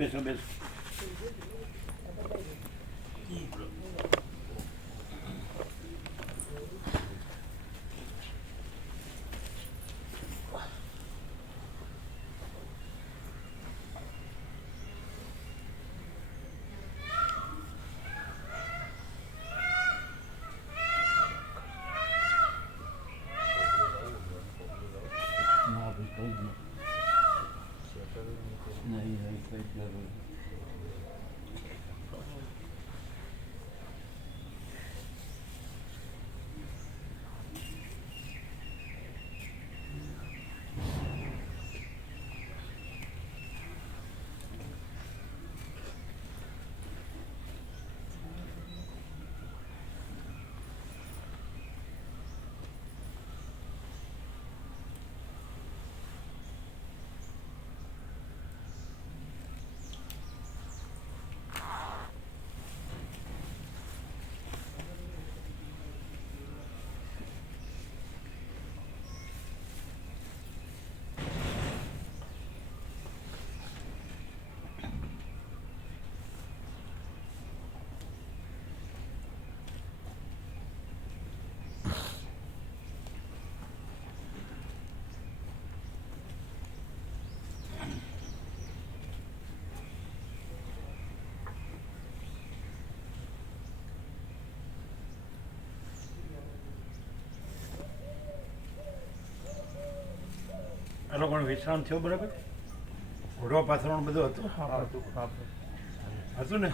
બેસો બેસો. આ લોકોનો વિશ્રામ થયો બરાબર? ઘોડવા પાથરવાનું બધું હતું હતું ને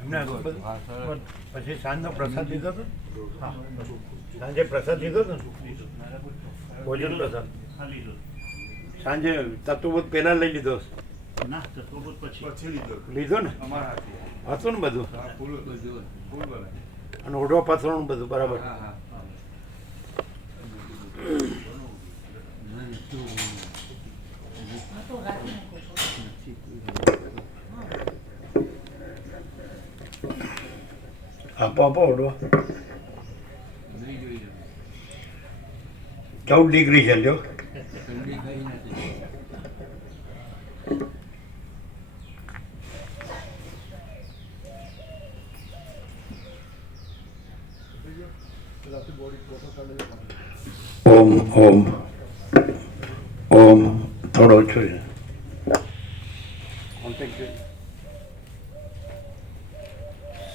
એમને હતું બધું. પછી સાંજનો પ્રસાદ લીધો હતો? હા, સાંજે પ્રસાદ લીધો હતો ને? ભોજન પ્રસાદ સાંજે તત્વબોધ પહેલા લઈ લીધો ના, તત્વબોધ પછી લીધો ને? હતું ને બધું? અને ઓઢવા પાથરવાનું બધું બરાબર? આપો આપો ઓઢવા. 14 ડિગ્રી છે જો. ઓમ ઓમ ઓમ થોડો ઓછો છે.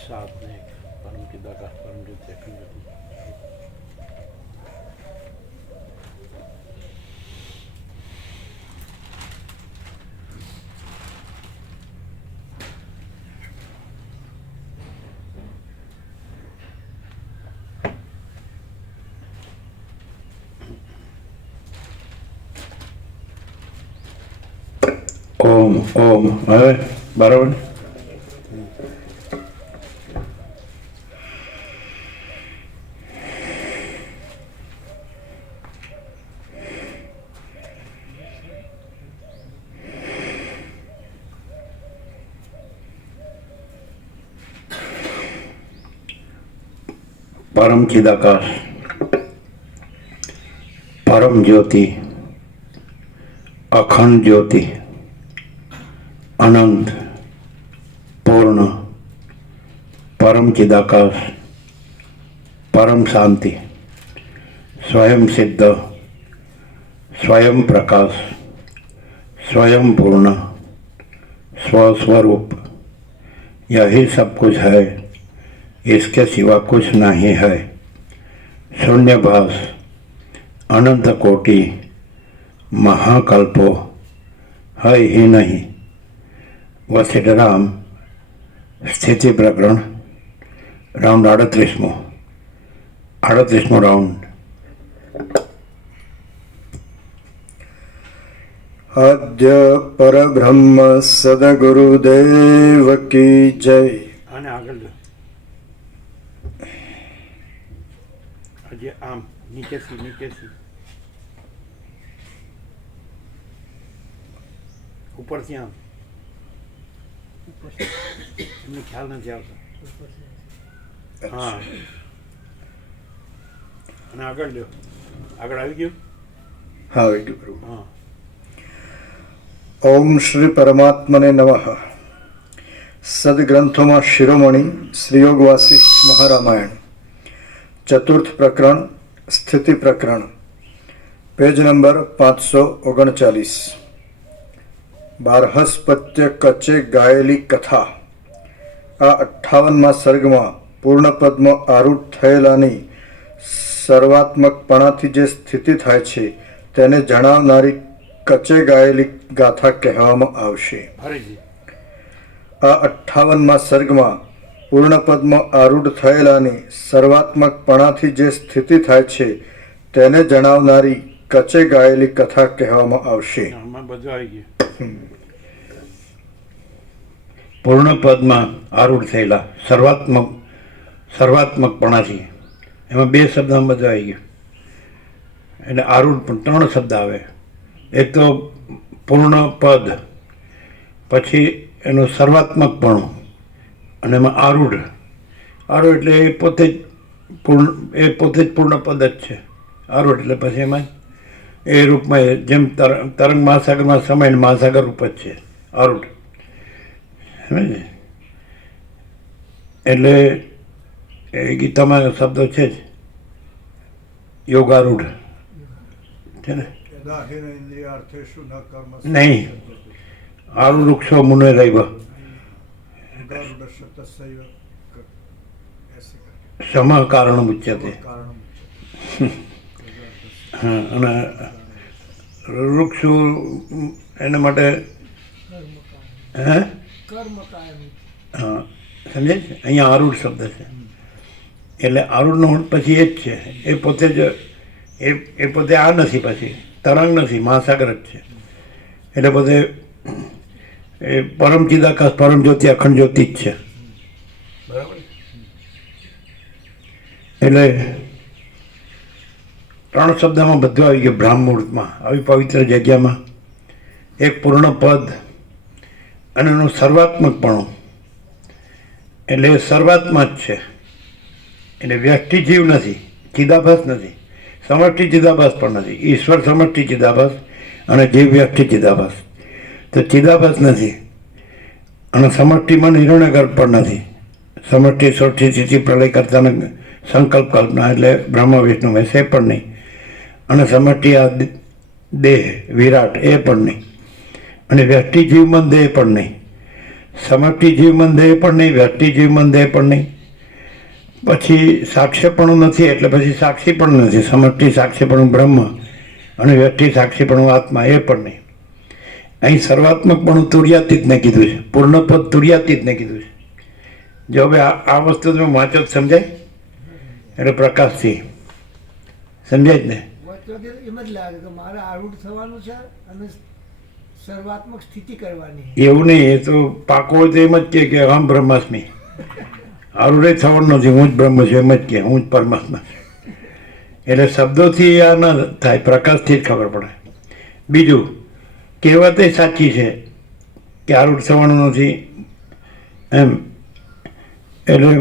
साथ में परम की दाता परम जो देखेंगे ओम ओम હવે બરાબર. परम चिदाकाश परम ज्योति अखंड ज्योति अनंत पूर्ण परम चिदाकाश परम शांति स्वयं सिद्ध स्वयं प्रकाश स्वयं पूर्ण स्वस्वरूप यही सब कुछ है, इसके सिवा कुछ नहीं है। शून्यभास अनंत कोटि महाकल्पो है ही नहीं। वशिष्ठ राम स्थिति प्रकरण राउंड 38मो राउंड। अद्य परब्रह्म सद्गुरुदेव की जय। आने आगळ लो अजय आम नीचे सी ऊपर से आम એમને ખ્યાલ નથી આવતો. હા અને આગળ લ્યો. આગળ આવી ગયું? હા આવી ગયું. હા. ઓમ શ્રી પરમાત્મને નમઃ. સદગ્રંથોમાં શિરોમણી શ્રીયોગ વાસિષ્ઠ મહારામાયણ, ચતુર્થ પ્રકરણ, સ્થિતિ પ્રકરણ, પેજ નંબર 539. બારહસ્પત્ય કચે ગાયેલી કથા. આ 58મા સર્ગમાં પૂર્ણપદમાં આરૂઢ થયેલાની સર્વાત્મકપણાથી જે સ્થિતિ થાય છે તેને જણાવનારી કચે ગાયેલી ગાથા કહેવામાં આવશે. આ 58મા સર્ગમાં પૂર્ણપદમાં આરૂઢ થયેલાની સર્વાત્મકપણાથી જે સ્થિતિ થાય છે તેને જણાવનારી કચે ગાયેલી કથા કહેવામાં આવશે. પૂર્ણપદમાં આરૂઢ થયેલા સર્વાત્મકપણાથી એમાં 2 શબ્દમાં બધું આવી ગયું. એટલે આરૂઢ પણ 3 શબ્દ આવે. એક તો પૂર્ણ પદ, પછી એનું સર્વાત્મકપણું, અને એમાં આરૂઢ. આરૂઢ એટલે એ પોતે જ પૂર્ણ પદ જ છે. આરૂઢ એટલે પછી એમાં એ રૂપમાં જેમ તરંગ મહાસાગરમાં સમય મહાસાગર રૂપ જ છે આરૂઢ. સમજે? એટલે એ ગીતામાં શબ્દો છે જ, યોગારૂઢ છે ને. નહીં, આરૂઢ વૃક્ષો મુને રૈવ સમ કારણ ઉચ્યતે. હા, અને વૃક્ષો એના માટે હે હા, સમજે છે? અહીંયા આરૂઢ શબ્દ છે. એટલે આરૂઢનો પછી એ જ છે. એ પોતે જ એ પોતે આ નથી, પછી તરંગ નથી, મહાસાગર જ છે. એટલે પોતે એ પરમ ચિદાકાશ, પરમ જ્યોતિ, અખંડ જ્યોતિ જ છે. બરાબર. એટલે 3 શબ્દમાં બધું આવી ગયું. બ્રાહ્મ મુહૂર્તમાં આવી પવિત્ર જગ્યામાં એક પૂર્ણ પદ અને એનું સર્વાત્મકપણું. એટલે એ સર્વાત્મા જ છે. એટલે વ્યક્તિ જીવ નથી, ચિદાભાસ નથી, સમષ્ટિ ચિદાભાસ પણ નથી. ઈશ્વર સમષ્ટિ ચિદાભાસ અને જીવ વ્યક્તિ ચિદાભાસ. તો ચિદાભાસ નથી અને સમષ્ટિમાં નિર્ણયગર પણ નથી. સમષ્ટિ સૃષ્ટિ સ્થિતિ પ્રલય કરતાના સંકલ્પ કલ્પના એટલે બ્રહ્મ વિષ્ણુ મહેશ એ પણ નહીં. અને સમષ્ટિ આ દેહ વિરાટ એ પણ નહીં. અને વ્યક્તિ જીવમન દેહ પણ નહીં. સમષ્ટિ જીવમન દેહ પણ નહીં, વ્યક્તિ જીવમન દેહ પણ નહીં. પછી સાક્ષ્યપણું નથી, એટલે પછી સાક્ષી પણ નથી. સમષ્ટિ સાક્ષીપણું બ્રહ્મ અને વ્યક્તિ સાક્ષીપણું આત્મા એ પણ નહીં. અહીં સર્વાત્મકપણું તુર્યાતીતને કીધું છે, પૂર્ણપદ તુર્યાતીતને કીધું છે. જો હવે આ વસ્તુ તમે વાંચો જ સમજાય, એટલે પ્રકાશથી સમજાય જ ને. એમ જ લાગે કે મારે આરૂઢ થવાનું છે અને સર્વાત્મક સ્થિતિ કરવાની. એવું નહીં, એ તો પાકો હોય તો એમ જ કે અહમ બ્રહ્માસ્મી. આરૂઢ થવાનું નથી, હું જ બ્રહ્મ છું એમ જ કે હું જ પરમાત્મા છું. એટલે શબ્દોથી આ ન થાય, પ્રકાશથી જ ખબર પડે. બીજું, કહેવત એ સાચી છે કે આરૂઢ થવાનું નથી એમ. એટલે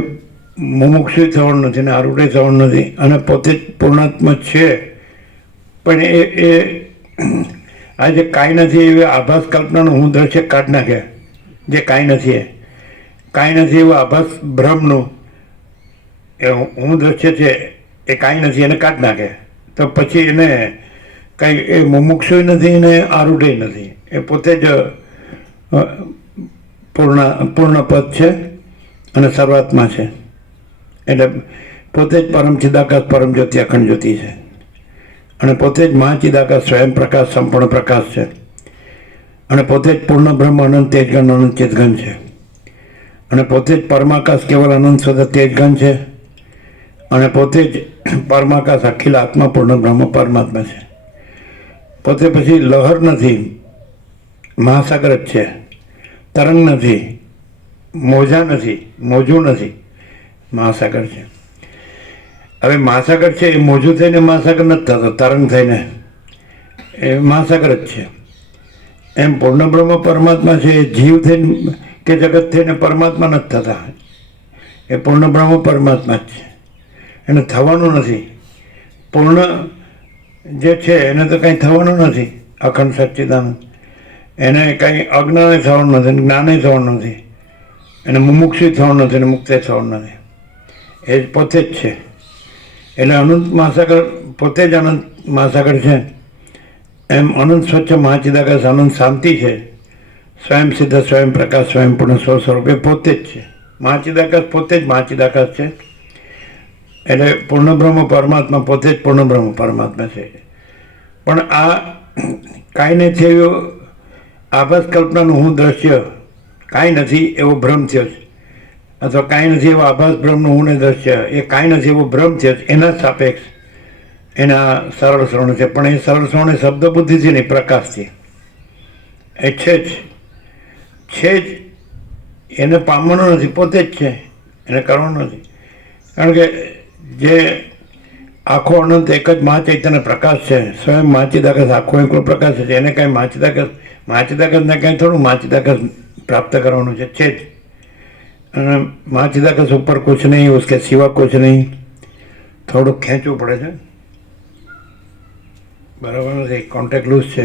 મુમુક્ષુ થવાનું નથી ને આરૂઢ થવાનું નથી. અને પોતે જ પૂર્ણાત્મા છે. પણ એ આ જે કાંઈ નથી એવી આભાસ કલ્પનાનું હું દ્રશ્ય કાઢી નાખે. જે કાંઈ નથી એ કાંઈ નથી એવું આભાસ ભ્રમનું એ હું દ્રશ્ય છે એ કાંઈ નથી એને કાઢી નાખે. તો પછી એને કંઈ એ મુમુક્ષુ નથી ને આરૂઢ નથી. એ પોતે જ પૂર્ણપદ છે અને સર્વાત્મા છે. એટલે પોતે જ પરમ ચિદાકાશ, પરમ જ્યોતિ, અખંડ જ્યોતિ છે. અને પોતે જ મહાચિદાકાશ, સ્વયં પ્રકાશ, સંપૂર્ણ પ્રકાશ છે. અને પોતે જ પૂર્ણ બ્રહ્મ, અનંત તેજગન, અનંત ચેતગન છે. અને પોતે જ પરમાકાશ, કેવલ અનંત સદા તેજગન છે. અને પોતે જ પરમાકાશ, અખિલ આત્મા, પૂર્ણ બ્રહ્મ, પરમાત્મા છે. પોતે પછી લહર નથી, મહાસાગર જ છે. તરંગ નથી, મોજા નથી, મોજું નથી, મહાસાગર છે. હવે મહાસાગર છે એ મોજું થઈને મહાસાગર નથી થતો, તરંગ થઈને એ મહાસાગર જ છે. એમ પૂર્ણ બ્રહ્મ પરમાત્મા છે એ જીવ થઈને કે જગત થઈને પરમાત્મા નથી થતા. એ પૂર્ણ બ્રહ્મ પરમાત્મા જ છે. એને થવાનું નથી. પૂર્ણ જે છે એને તો કંઈ થવાનું નથી. અખંડ સચ્ચિદાનંદ એને કંઈ અજ્ઞાને થવાનું નથી, જ્ઞાને થવાનું નથી, એને મુમુક્ષુ થવાનું નથી, અને મુક્તે થવાનું નથી. એ જ પોતે જ છે. એટલે અનંત મહાસાગર પોતે જ અનંત મહાસાગર છે. એમ અનંત સ્વચ્છ મહાચિદાકાશ અનંત શાંતિ છે. સ્વયં સિદ્ધ, સ્વયં પ્રકાશ, સ્વયં પૂર્ણ સ્વસ્વરૂપે પોતે જ છે. મહાચિદાકાશ પોતે જ મહાચિદાકાશ છે. એટલે પૂર્ણ બ્રહ્મ પરમાત્મા પોતે જ પૂર્ણ બ્રહ્મ પરમાત્મા છે. પણ આ કાંઈ નથી એવું આભાસ કલ્પનાનું હું દ્રશ્ય કાંઈ નથી એવો ભ્રમ થયો છે, અથવા કાંઈ નથી એવો આભાસ બ્રહ્મનું હું ને દ્રશ્ય એ કાંઈ નથી એવો ભ્રમ થયો છે. એના સાપેક્ષ એના સરળ શ્રવણ છે. પણ એ સરળ શ્રવણ શબ્દ બુદ્ધિથી નહીં, પ્રકાશથી. એ છે જ એને પામવાનો નથી, પોતે જ છે, એને કરવાનો નથી. કારણ કે જે આખો અનંત એક જ મહાચૈતન્ય પ્રકાશ છે, સ્વયં મહાચિદાકાશ આખો એકલો પ્રકાશ છે. એને કાંઈ મહાચિદાકાશને કાંઈ થોડું મહાચિદાકાશ પ્રાપ્ત કરવાનું છે જ. અને મહાચિદાકાશ ઉપર કુછ નહીં, ઉસકે સિવા કુછ નહીં. થોડુંક ખેંચવું પડે છે, બરાબર નથી, કોન્ટેક્ટ લૂઝ છે.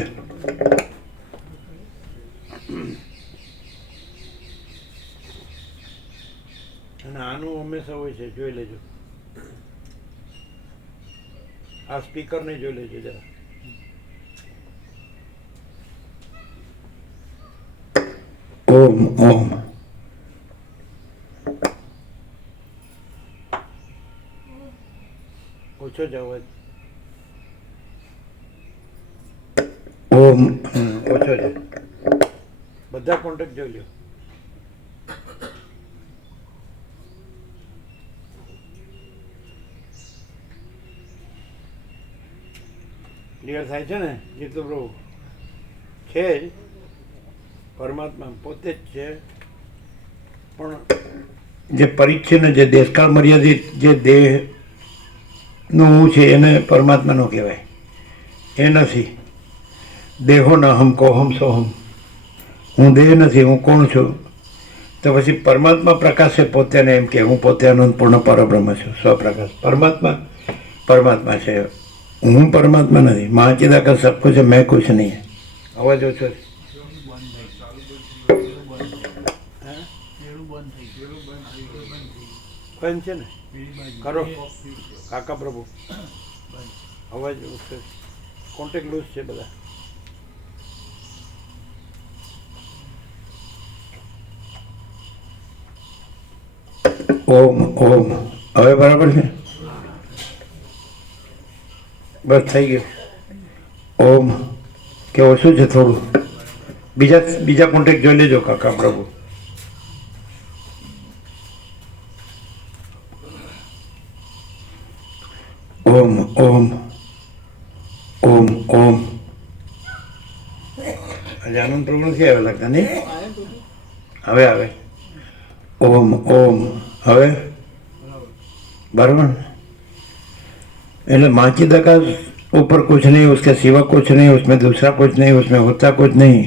અને આનું હંમેશા હોય છે, જોઈ લેજો. આ સ્પીકરને જોઈ લેજો જરા. ઓમ ઓમ ઓછો જ અવાજ. ઓમ ઓછો છે. બધા કોન્ટેક્ટ જોઈ લો. ક્લિયર થાય છે ને? જેટલું પ્રભુ છે જ, પરમાત્મા પોતે જ છે. પણ જે પરિચ્છિન્ન, જે દેશકાળ મર્યાદિત જે દેહનું હું છે એને પરમાત્મા નો કહેવાય. એ નથી. દેહો ન હમ કો હમ સો હમ. હું દેહ નથી, હું કોણ છું? તો પછી પરમાત્મા પ્રકાશે પોતેને એમ કે હું પોતે અનંતપૂર્ણ પરબ્રહ્મ છું, સ્વપ્રકાશ. પરમાત્મા છે, હું પરમાત્મા નથી. મહાચિદાકાશ સબ કુછ મેં કુછ નહીં. અવાજ ઓછો છે. બંધ છે ને? કરો કાકા પ્રભુ. અવાજ ઓછો, કોન્ટેક્ટ લૂઝ છે બધા. ઓમ ઓમ હવે બરાબર છે? બસ થઈ ગયું. ઓમ કે ઓછું છે થોડું? બીજા કોન્ટેક્ટ જોઈ લેજો કાકા પ્રભુ. ઓમ ઓમ ઓમ ઓમ. આજે આનંદ પ્રભુ નથી આવે લાગતા નહીં? હવે આવે. ઓમ ઓમ હવે बराबर। એટલે माचिदाकाश ऊपर कुछ नहीं, उसके सिवा कुछ नहीं, उसमें दूसरा कुछ नहीं, उसमें होता कुछ नहीं।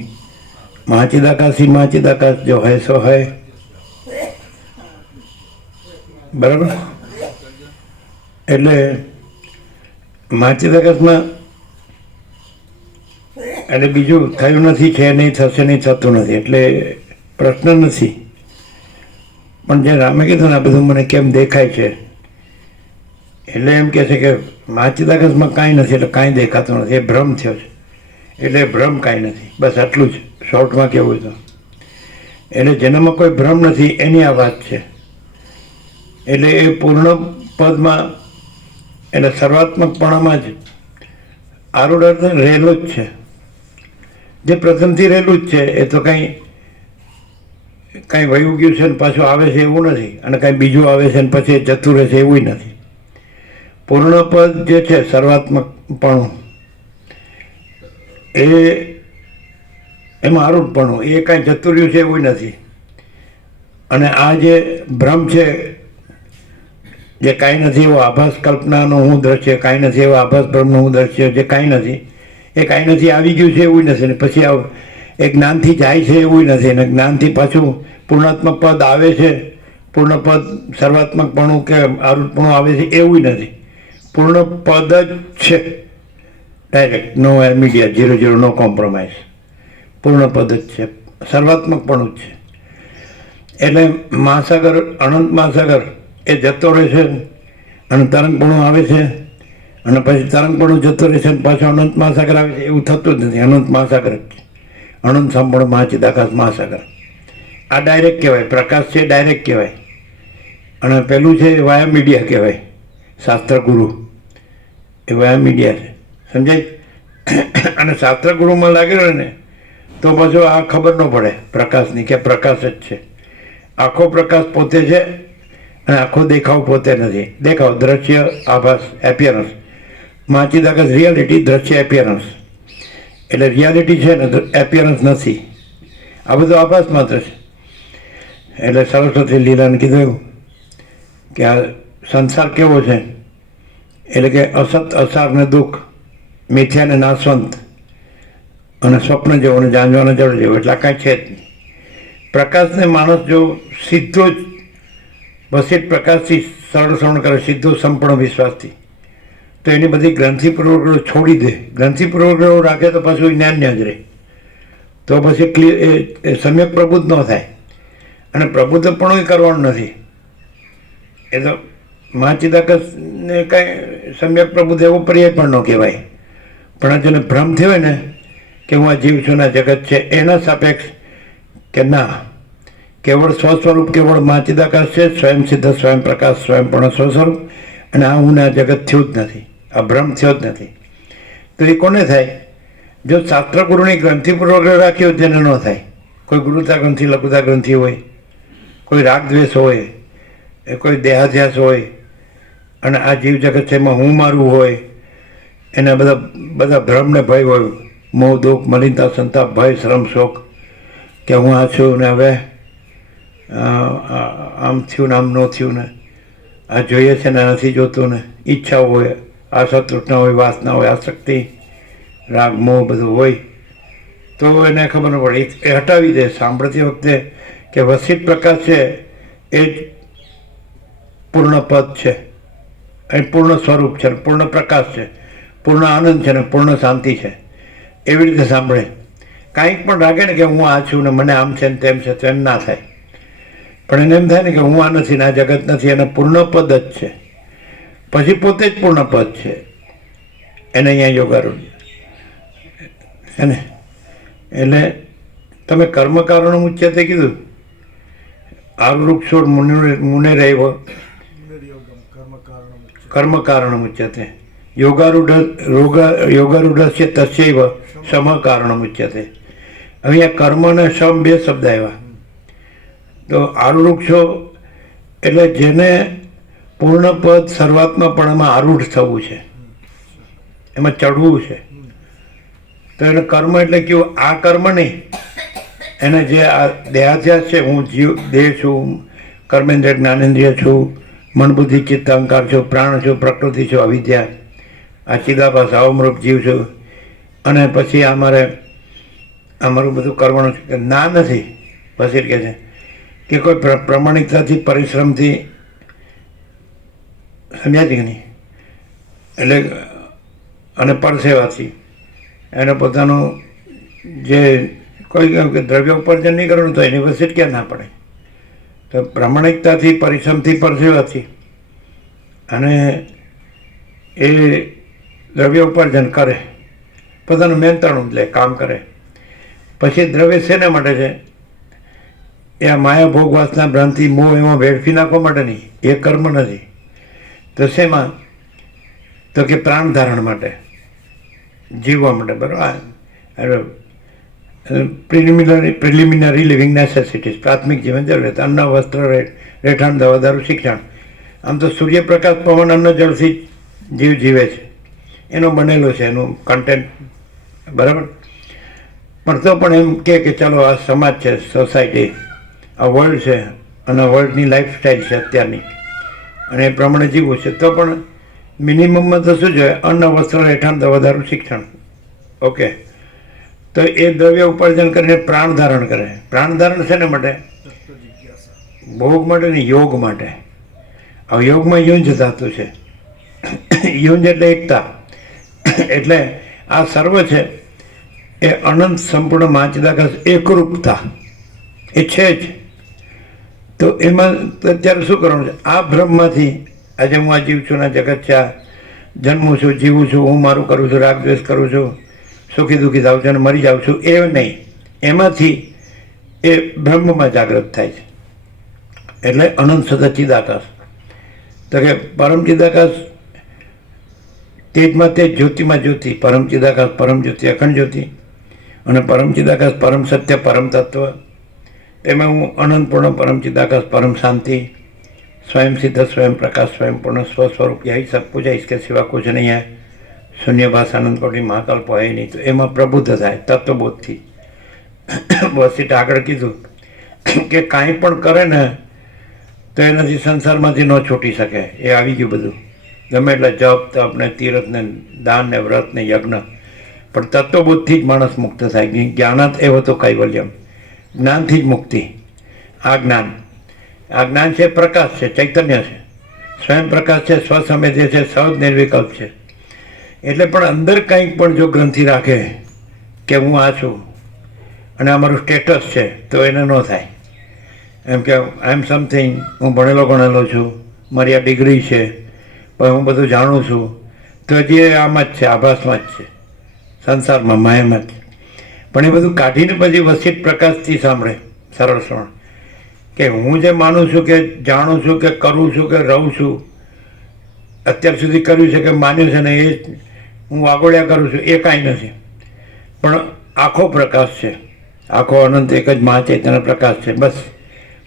माचिदाकाश ही माचिदाकाश जो है सो है, बराबर। એટલે માચિદાકાશમાં એટલે બીજું થયું નથી, છે નહીં, થશે નહીં, થતું નથી, એટલે પ્રશ્ન નથી। પણ જે રામે કીધું ને આ બધું મને કેમ દેખાય છે, એટલે એમ કહે છે કે માચિદાકાશમાં કાંઈ નથી, એટલે કાંઈ દેખાતું નથી, એ ભ્રમ થયો છે, એટલે ભ્રમ કાંઈ નથી, બસ આટલું જ શોર્ટમાં કહેવું તો। એટલે જેનામાં કોઈ ભ્રમ નથી એની આ વાત છે। એટલે એ પૂર્ણ પદમાં એટલે સર્વાત્મકપણામાં જ આરૂઢ અર્થ રહેલું જ છે, જે પ્રથમથી રહેલું જ છે। એ તો કાંઈ વયું ગયું છે ને પાછું આવે છે એવું નથી, અને કાંઈ બીજું આવે છે ને પછી જતું રહે છે એવું નથી। પૂર્ણ પદ જે છે સર્વાત્મકપણું, એમાં આરૂઢપણું, એ કાંઈ જતું રહ્યું છે એવું નથી। અને આ જે ભ્રમ છે, જે કાંઈ નથી એવો આભાસ કલ્પનાનું હું દ્રશ્ય, કાંઈ નથી એવો આભાસ બ્રહ્મનું હું દ્રશ્ય, જે કાંઈ નથી એ કાંઈ નથી આવી ગયું છે એવું નથી, ને પછી એ જ્ઞાનથી જાય છે એવું નથી, ને જ્ઞાનથી પાછું પૂર્ણાત્મક પદ આવે છે, પૂર્ણ પદ સર્વાત્મકપણું કે આરૂઢપણું આવે છે એવું નથી। પૂર્ણ પદ જ છે ડાયરેક્ટ, નો મીડિયા, 0 0, નો કોમ્પ્રોમાઇઝ। પૂર્ણ પદ જ છે, સર્વાત્મકપણું જ છે. એટલે મહાસાગર, અનંત મહાસાગર એ જતો રહે છે અને તરંગપણું આવે છે અને પછી તરંગપણું જતો રહે છે અને પાછો અનંત મહાસાગર આવે છે. એવું થતું જ નથી. અનંત મહાસાગર જ છે, અનંત સંપૂર્ણ મહાચિદાકાશ મહાસાગર. આ ડાયરેક્ટ કહેવાય, પ્રકાશ છે ડાયરેક્ટ કહેવાય. અને પેલું છે વાયા મીડિયા કહેવાય, શાસ્ત્ર ગુરુ એ વાયા મીડિયા છે, સમજાય. અને શાસ્ત્ર ગુરુમાં લાગેલો હોય ને તો પાછું આ ખબર ન પડે પ્રકાશની કે પ્રકાશ જ છે. આખો પ્રકાશ પોતે છે અને આખો દેખાવ પોતે નથી. દેખાવ દ્રશ્ય, આભાસ, એપિયરન્સ. મહાચિદાકાશ રિયાલિટી, દ્રશ્ય, એપિયરન્સ. એટલે રિયાલિટી છે ને એપિયરન્સ નથી. આ બધું આભાસ માત્ર છે. એટલે સરસ્વતી લીલાને કીધું એવું કે આ સંસાર કેવો છે, એટલે કે અસત, અસાર ને દુઃખ, મિથ્યા ને નાશવંત અને સ્વપ્ન જેવો ને જાંજવાના જળ જેવો. એટલે આ કાંઈ છે જ નહીં. પ્રકાશને માણસ જો સીધો જ વસિત પ્રકાશથી સરળસરણ કરે, સીધો સંપૂર્ણ વિશ્વાસથી, તો એની બધી ગ્રંથિ પૂર્વગ્રહો છોડી દે. ગ્રંથિ પૂર્વગ્રહો રાખે તો પાછું જ્ઞાન જ રહે, તો પછી સમ્યક પ્રબુદ્ધ ન થાય. અને પ્રબુદ્ધ પણ કરવાનું નથી. એ તો મહાચિદાકાશને કાંઈ સમ્યક પ્રબુદ્ધ એવો પર્યાય પણ ન કહેવાય. પણ જેને ભ્રમ થયો હોય ને કે હું આ જીવ છું, આ જગત છે, એના સાપેક્ષ કે ના, કેવળ સ્વસ્વરૂપ કેવળ મહાચિદાકાશ છે, સ્વયં સિદ્ધ, સ્વયં પ્રકાશ, સ્વયંપૂર્ણ સ્વસ્વરૂપ. અને આ હું આ જગત થયું જ નથી, આ ભ્રમ થયો જ નથી. તો એ કોને થાય? જો શાસ્ત્ર ગુરુની ગ્રંથિપૂર્વક રાખ્યો તેને ન થાય. કોઈ ગુરુતા ગ્રંથિ, લઘુતા ગ્રંથિ હોય, કોઈ રાગદ્વેષ હોય, કોઈ દેહાધ્યાસ હોય, અને આ જીવ જગત છે એમાં હું મારું હોય, એના બધા ભ્રમને ભય હોય, મોહ, દુઃખ, મલિનતા, સંતાપ, ભય, શ્રમ, શોક, કે હું આ છું ને હવે આમ થયું ને આમ ન થયું ને, આ જોઈએ છે ને નથી જોતું ને, ઈચ્છાઓ હોય, આશા તૃષ્ણા હોય, વાસના હોય, આસક્તિ, રાગ, મોહ બધું હોય, તો એને ખબર ન પડે. એ હટાવી દે સાંભળતી વખતે કે વસિત પ્રકાશ છે એ જ પૂર્ણ પદ છે, એ પૂર્ણ સ્વરૂપ છે, પૂર્ણ પ્રકાશ છે, પૂર્ણ આનંદ છે ને પૂર્ણ શાંતિ છે. એવી રીતે સાંભળે. કાંઈક પણ રાખે ને કે હું આ છું ને મને આમ છે ને તેમ છે, તો એમ ના થાય. પણ એને એમ થાય ને કે હું આ નથી ને આ જગત નથી, એને પૂર્ણ પદ જ છે, પછી પોતે જ પૂર્ણ પદ છે. એને અહીંયા યોગારૂઢ છે ને. એટલે તમે કર્મકારણો મુચ્યતે કીધું, આરુક્ષોર મુને રહેવ કર્મકારણ મુચ્યતે, યોગારૂઢ છે તસ્યૈવ સમકારણ મુચ્યતે. અહીંયા કર્મ અને સમ બે શબ્દ આવ્યા. તો આરુક્ષો એટલે જેને પૂર્ણ પદ સર્વાત્મપણામાં આરૂઢ થવું છે, એમાં ચડવું છે. તો એને કર્મ એટલે કેવું? આ કર્મ નહીં, એને જે આ દેહાધ્યાસ છે, હું જીવ દેહ છું, કર્મેન્દ્રિય જ્ઞાનેન્દ્રિય છું, મન બુદ્ધિ ચિત્ત અહંકાર છું, પ્રાણ છું, પ્રકૃતિ છું, અવિદ્યા, આ ચિદાભાસ અવમૃત જીવ છું. અને પછી અમારું બધું કરવાનું છે. ના નથી. પછી કહે છે કે કોઈ પ્રમાણિકતાથી, પરિશ્રમથી, સમજ્યા છે કે નહીં? એટલે અને પરસેવાથી એને પોતાનું જે કોઈ દ્રવ્ય ઉપાર્જન નહીં કરવાનું તો એની વસિત ક્યાં ના પડે. તો પ્રામાણિકતાથી, પરિશ્રમથી, પરસેવાથી અને એ દ્રવ્ય ઉપાર્જન કરે, પોતાનું મહેનતાણું લે, કામ કરે. પછી દ્રવ્ય શેના માટે છે? એ આ માયા, ભોગ, વાસના, ભ્રાંતિ, મોહ એમાં વેડફી નાખવા માટે નહીં. એ કર્મ નથી. તો શેમાં? તો કે પ્રાણ ધારણ માટે, જીવવા માટે. બરાબર. પ્રિલિમિનરી લિવિંગ નેસેસિટીઝ, પ્રાથમિક જીવન જરૂરિયાત, અન્ન, વસ્ત્ર, રહેઠાણ, દવા, દારૂ, શિક્ષણ. આમ તો સૂર્યપ્રકાશ, પવન, અન્ન, જળથી જીવ જીવે છે, એનો બનેલો છે, એનું કન્ટેન્ટ. બરાબર. પણ તો પણ એમ કે ચાલો આ સમાજ છે, સોસાયટી, આ વર્લ્ડ છે અને વર્લ્ડની લાઈફસ્ટાઈલ છે અત્યારની, અને એ પ્રમાણે જીવવું છે. તો પણ મિનિમમમાં તો શું જોઈએ? અન્ન, વસ્ત્ર, રહેઠાણ, દવા, દારૂ, શિક્ષણ. ઓકે. તો એ દ્રવ્ય ઉપાર્જન કરીને પ્રાણ ધારણ કરે. પ્રાણ ધારણ શેના માટે? ભોગ માટે ને યોગ માટે. હવે યોગમાં યુંજ ધાતુ છે. યુંજ એટલે એકતા. એટલે આ સર્વ છે એ અનંત સંપૂર્ણ માચિદાકાશ એકરૂપતા એ છે જ. તો એમાં અત્યારે શું કરવાનું છે? આ ભ્રમમાંથી આજે હું આ જીવ છું, આ જગત છે, આ જન્મું છું, જીવું છું, હું મારું કરું છું, રાગ દ્વેષ કરું છું, સુખી દુઃખી થાઉં છું અને મરી જાઉં છું, એ નહીં. એમાંથી એ બ્રહ્મમાં જાગૃત થાય છે. એટલે અનંત સદા ચિદાકાશ. તો કે પરમ ચિદાકાશ તેજમાં તેજ, જ્યોતિમાં જ્યોતિ, પરમ ચિદાકાશ, પરમ જ્યોતિ, અખંડ જ્યોતિ, અને પરમ ચિદાકાશ, પરમ સત્ય, પરમ તત્વ. એમાં હું અનંતપૂર્ણ પરમ ચિદાકાશ, પરમ શાંતિ, स्वयं सिद्ध, स्वयं प्रकाश, स्वयं पूर्ण, स्वस्वरूप, यही सब कुछ है, इसके सिवा कुछ नहीं है. शून्यभास आनंद कोटि महाकल्प है नहीं. तो એમાં પ્રબુદ્ધ થાય તત્વબોધથી. બસ આગળ કીધું કે કાંઈ પણ કરે ને તો એનાથી સંસારમાંથી ન છૂટી શકે. એ આવી ગયું બધું. ગમે એટલે જપ તપ ને તીર્થ ને દાન ને વ્રત ને યજ્ઞ, પણ તત્વબોધથી જ માણસ મુક્ત થાય. જ્ઞાનાત એવ તો કૈવલ્યમ, જ્ઞાનથી જ મુક્તિ. આ જ્ઞાન છે, પ્રકાશ છે, ચૈતન્ય છે, સ્વયં પ્રકાશ છે, સ્વસમેધ્ય છે, સહજ નિર્વિકલ્પ છે. એટલે પણ અંદર કંઈક પણ જો ગ્રંથિ રાખે કે હું આ છું અને આ મારું સ્ટેટસ છે, તો એને ન થાય. એમ કે આઈ એમ સમથિંગ, હું ભણેલો ગણેલો છું, મારી આ ડિગ્રી છે, પણ હું બધું જાણું છું, તો હજી આમાં જ છે, આભાસમાં જ છે, સંસારમાં, માયામાં જ. પણ એ બધું કાઢીને પછી વસિત પ્રકાશથી સાંભળે, સરળ શ્રવણ, કે હું જે માનું છું, કે જાણું છું, કે કરું છું, કે રહું છું, અત્યાર સુધી કર્યું છે કે માન્યું છે ને એ હું વાગોળ્યા કરું છું, એ કાંઈ નથી. પણ આખો પ્રકાશ છે, આખો અનંત એક જ મહાચૈતન્ય પ્રકાશ છે. બસ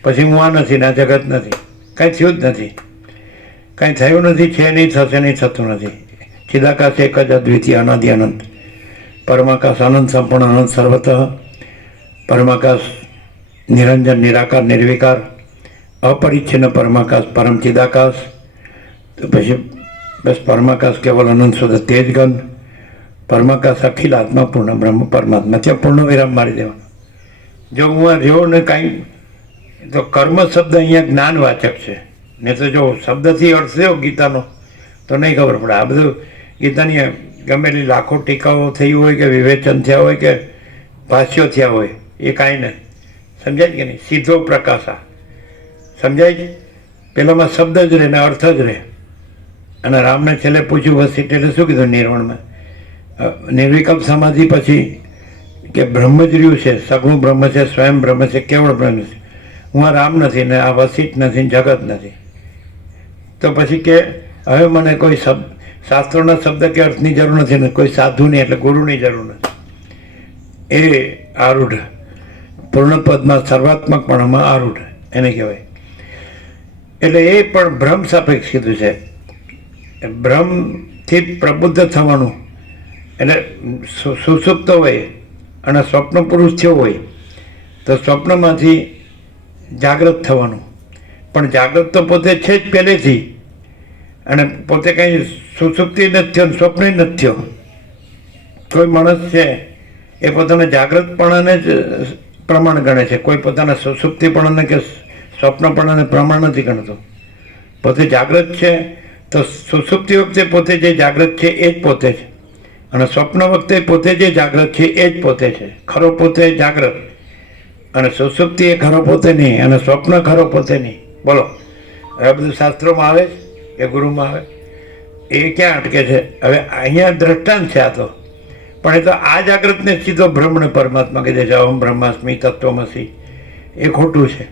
પછી હું આ નથી ને આ જગત નથી, કાંઈ થયું જ નથી, કાંઈ થયું નથી, છે નહીં, થશે નહીં, થતું નથી. ચિદાકાશ એક જ અદ્વિતીય અનાદિ અનંત પરમાકાશ, અનંત સંપૂર્ણ, અનંત સર્વતઃ પરમાકાશ, નિરંજન, નિરાકાર, નિર્વિકાર, અપરિચ્છિન્ન પરમાકાશ, પરમ ચિદાકાશ. તો પછી બસ પરમાકાશ કેવલ અનંત શુદ્ધ તેજગન, પરમાકાશ અખિલ આત્મા પૂર્ણ બ્રહ્મ પરમાત્મા. ત્યાં પૂર્ણ વિરામ મારી દેવાનો. જો હું આ રહ્યો ને કાંઈ, તો કર્મ શબ્દ અહીંયા જ્ઞાનવાચક છે. ને તો જો શબ્દથી અર્થ થયો ગીતાનો તો નહીં ખબર પડે. આ બધું ગીતાની ગમેલી લાખો ટીકાઓ થઈ હોય, કે વિવેચન થયા હોય, કે ભાષ્યો થયા હોય, એ કાંઈ નહીં. સમજાય કે નહીં? સીધો પ્રકાશ આ સમજાય. પેલામાં શબ્દ જ રહે ને અર્થ જ રહે. અને રામને છેલ્લે પૂછ્યું વસિત એટલે શું કીધું? નિર્વાણમાં નિર્વિકલ્પ સમાધિ પછી કે બ્રહ્મ જ રહ્યું છે, સગુણ બ્રહ્મ છે, સ્વયં બ્રહ્મ છે, કેવળ બ્રહ્મ છે. હું આ રામ નથી ને આ વસિત નથી, જગત નથી. તો પછી કે હવે મને કોઈ શબ્દ, શાસ્ત્રોના શબ્દ કે અર્થની જરૂર નથી ને કોઈ સાધુની એટલે ગુરુની જરૂર નથી. એ આરૂઢ પૂર્ણપદમાં સર્વાત્મકપણામાં આરૂઢ એને કહેવાય. એટલે એ પણ ભ્રમ સાપેક્ષ કીધું છે. ભ્રમથી પ્રબુદ્ધ થવાનું એટલે સુસુપ્ત હોય અને સ્વપ્ન પુરુષ થયો હોય તો સ્વપ્નમાંથી જાગૃત થવાનું. પણ જાગૃત તો પોતે છે જ પહેલેથી, અને પોતે કંઈ સુસુપ્તિ નથી થયો, સ્વપ્ન નથી થયો. કોઈ માણસ છે એ પોતાના જાગૃતપણાને જ પ્રમાણ ગણે છે, કોઈ પોતાના સુસુપ્તિપણાને કે સ્વપ્નપણાને પ્રમાણ નથી ગણતો. પોતે જાગૃત છે તો સુસુપ્તિ વખતે પોતે જે જાગૃત છે એ જ પોતે છે, અને સ્વપ્ન વખતે પોતે જે જાગૃત છે એ જ પોતે છે. ખરો પોતે જાગૃત, અને સુસુપ્તિ એ ખરો પોતે નહીં, અને સ્વપ્ન ખરો પોતે નહીં. બોલો, હવે બધું શાસ્ત્રોમાં આવે કે ગુરુમાં આવે, એ ક્યાં અટકે છે? હવે અહીંયા દ્રષ્ટાંત છે આ તો, પણ એ તો આ જાગૃતને સીધો બ્રહ્મને પરમાત્મા કીધે છે, અહમ બ્રહ્માસ્મિ તત્વમસી. એ ખોટું છે.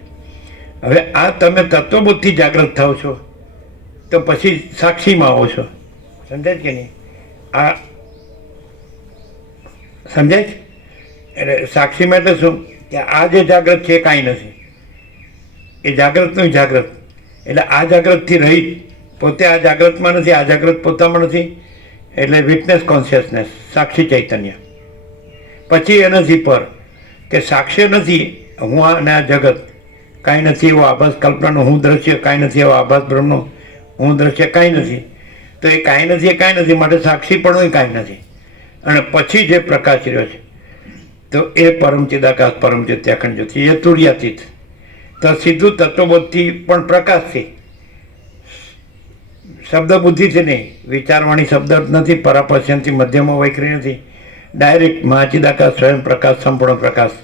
હવે આ તમે તત્વબુદ્ધિથી જાગૃત થાવ છો તો પછી સાક્ષીમાં આવો છો. સમજાય કે નહીં? આ સમજાય? એટલે સાક્ષીમાં એટલે શું? કે આ જે જાગૃત છે એ કાંઈ નથી, એ જાગૃતનું જાગૃત. એટલે આ જાગૃતથી રહી, પોતે આ જાગૃતમાં નથી, આ જાગૃત પોતામાં નથી. એટલે વિટનેસ કોન્શિયસનેસ, સાક્ષી ચૈતન્ય. પછી એનાથી પર કે સાક્ષ્ય નથી હું અને આ જગત, કાંઈ નથી એવો આભાસ કલ્પનાનો હું દ્રશ્ય, કાંઈ નથી એવો આભાસ બ્રહ્મનો હું દ્રશ્ય, કાંઈ નથી. તો એ કાંઈ નથી, એ કાંઈ નથી, માટે સાક્ષી પણ એ કાંઈ નથી. અને પછી જે પ્રકાશ રહ્યો છે તો એ પરમ ચિદાકાશ, પરમ જ્યોતિ, અખંડ જ્યોતિ, એ તુર્યાતીત. તો સીધું તત્વબોધથી પણ પ્રકાશથી, શબ્દ બુદ્ધિથી નહીં, વિચારવાણી શબ્દ નથી, પરાપશ્યંથી મધ્યમાં વૈખરી નથી, ડાયરેક્ટ મહાચિદાકાશ સ્વયં પ્રકાશ સંપૂર્ણ પ્રકાશ,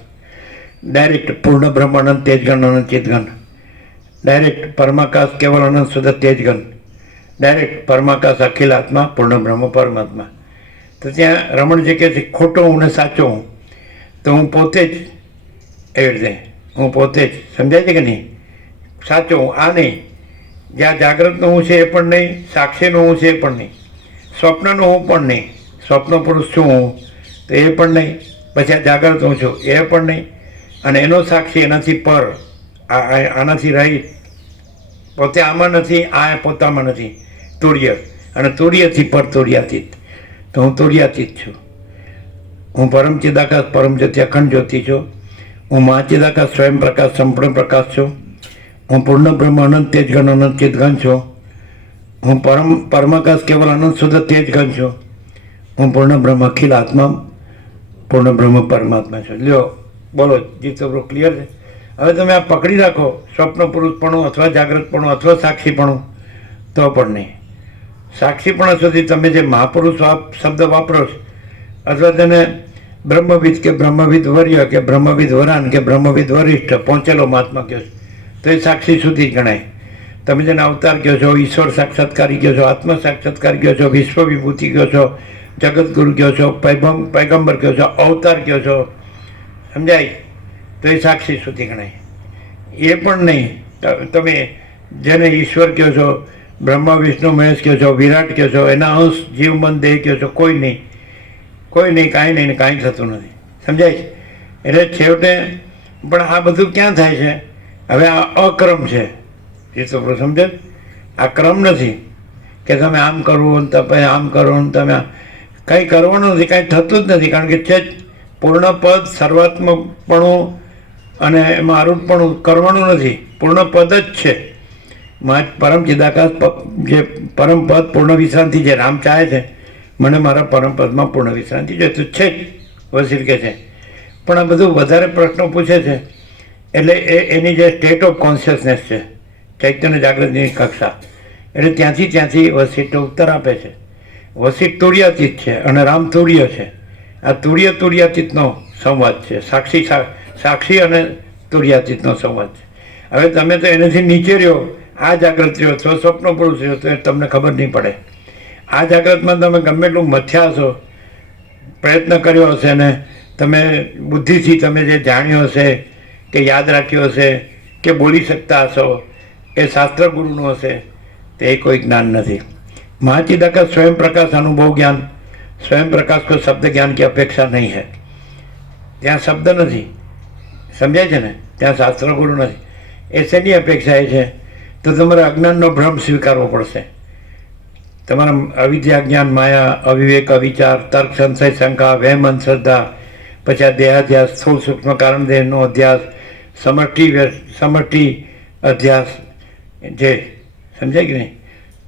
ડાયરેક્ટ પૂર્ણ બ્રહ્મ અનંત તેજગણ અનંત ચિતગણ, ડાયરેક્ટ પરમાકાશ કેવલ અનંત શુદ્ધ તેજગણ, ડાયરેક્ટ પરમાકાશ અખિલ આત્મા પૂર્ણ બ્રહ્મ પરમાત્મા. તો ત્યાં રમણજી કહે છે ખોટો હું ને સાચો હું, તો હું પોતે જ એવી રીતે હું પોતે જ, સમજાય છે કે નહીં? સાચો હું આ નહીં, જ્યાં જાગ્રતનું હું છે એ પણ નહીં, સાક્ષીનું હું છે એ પણ નહીં, સ્વપ્નનું હું પણ નહીં, સ્વપ્ન પુરુષ છું હું તો એ પણ નહીં, પછી આ જાગ્રત હું છું એ પણ નહીં, અને એનો સાક્ષી એનાથી પર, આનાથી રહી, પોતે આમાં નથી, આ પોતામાં નથી, તુર્ય, અને તુર્યથી પર તુર્યાતીત. તો હું તુર્યાતીત છું, હું પરમ ચિદાકાશ પરમ જ્યોતિ અખંડ જ્યોતિ છું, હું મહાચિદાકાશ સ્વયં પ્રકાશ સંપૂર્ણ પ્રકાશ છું, હું પૂર્ણ બ્રહ્મ અનંત તેજગણ અનંત ચિતગણ છું, હું પરમાકાશ કેવલ અનંત શુદ્ધ તેજગણ છું, હું પૂર્ણ બ્રહ્મ અખિલ આત્મા પૂર્ણ બ્રહ્મ પરમાત્મા છું. લ્યો બોલો જીતો ક્લિયર છે? હવે તમે આ પકડી રાખો, સ્વપ્ન પુરુષપણું અથવા જાગ્રતપણું અથવા સાક્ષીપણું તો પણ નહીં. સાક્ષીપણા સુધી તમે જે મહાપુરુષ શબ્દ વાપરો છો, અથવા તેને બ્રહ્મવિદ કે બ્રહ્મવિદ વર્ય કે બ્રહ્મવિદ વરાન કે બ્રહ્મવિદ વરિષ્ઠ પહોંચેલો મહાત્મા કહો છો, તો એ સાક્ષી સુધી ગણાય. તમે જેને અવતાર કહો છો, ઈશ્વર સાક્ષાત્કારી કહો છો, આત્મ સાક્ષાત્કાર કહો છો, વિશ્વ વિભૂતિ કહો છો, જગતગુરુ કહો છો, પૈગંબર કહો છો, અવતાર કહો છો, સમજાય? તો એ સાક્ષી સુધી ગણાય. એ પણ નહીં, તમે જેને ઈશ્વર કહો છો, બ્રહ્મા વિષ્ણુ મહેશ કહો છો, વિરાટ કહો છો, એના અંશ જીવ મન દેહ કહો છો, કોઈ નહીં, કોઈ નહીં, કાંઈ નહીં ને કાંઈ થતું નથી, સમજાય છે? એટલે છેવટે પણ આ બધું ક્યાં થાય છે? હવે આ અક્રમ છે, એ તો સમજે, આ ક્રમ નથી કે તમે આમ કરવું ને તમે આમ કરો ને તમે કંઈ કરવાનું નથી, કાંઈ થતું જ નથી. કારણ કે છે જ પૂર્ણપદ સર્વાત્મકપણું અને એમાં આરૂઢપણું કરવાનું નથી, પૂર્ણપદ જ છે. પરમ ચિદાકાશ જે પરમપદ પૂર્ણ વિશ્રાંતિ જે રામ ચાહે છે, મને મારા પરમપદમાં પૂર્ણ વિશ્રાંતિ જોઈએ તો છે જ, વસીલ કહે છે. પણ આ બધું વધારે પ્રશ્નો પૂછે છે, એટલે એની જે સ્ટેટ ઓફ કોન્શિયસનેસ છે, ચૈતન્ય જાગૃતિની કક્ષા, એટલે ત્યાંથી વસીટ ઉત્તર આપે છે. વસીટ તુર્યાતીત છે અને રામ તુર્ય છે. આ તુર્યાતીતનો સંવાદ છે, સાક્ષી અને તુર્યાતીતનો સંવાદ છે. હવે તમે તો એનાથી નીચે રહ્યો, આ જાગૃત રહ્યો છો, સ્વપ્ન પુરુષ રહ્યો, તો તમને ખબર નહીં પડે. આ જાગૃતમાં તમે ગમે એટલું મથ્યા હશો, પ્રયત્ન કર્યો હશે ને તમે બુદ્ધિથી તમે જે જાણ્યો હશે કે યાદ રાખ્યો હશે કે બોલી શકતા હશો, એ શાસ્ત્ર ગુરુનું હશે, તે કોઈ જ્ઞાન નથી. મહાચિદાકાશ स्वयं प्रकाश अनुभव ज्ञान, स्वयं प्रकाश को शब्द ज्ञान की अपेक्षा नहीं है. ત્યાં શબ્દ નથી, સમજાય છે ને? ત્યાં શાસ્ત્ર ગુરુ નથી. એ શેની અપેક્ષા એ છે? તો તમારે અજ્ઞાનનો ભ્રમ સ્વીકારવો પડશે. તમારા અવિદ્યા જ્ઞાન માયા અવિવેક અવિચાર તર્ક સંશય શંકા વહેમ અંધશ્રદ્ધા, પછી આ દેહાધ્યાસ સ્થૂળ સૂક્ષ્મ કારણ દેહનો અધ્યાસ, સમષ્ટિ અધ્યાસ, જે સમજાય કે નહીં?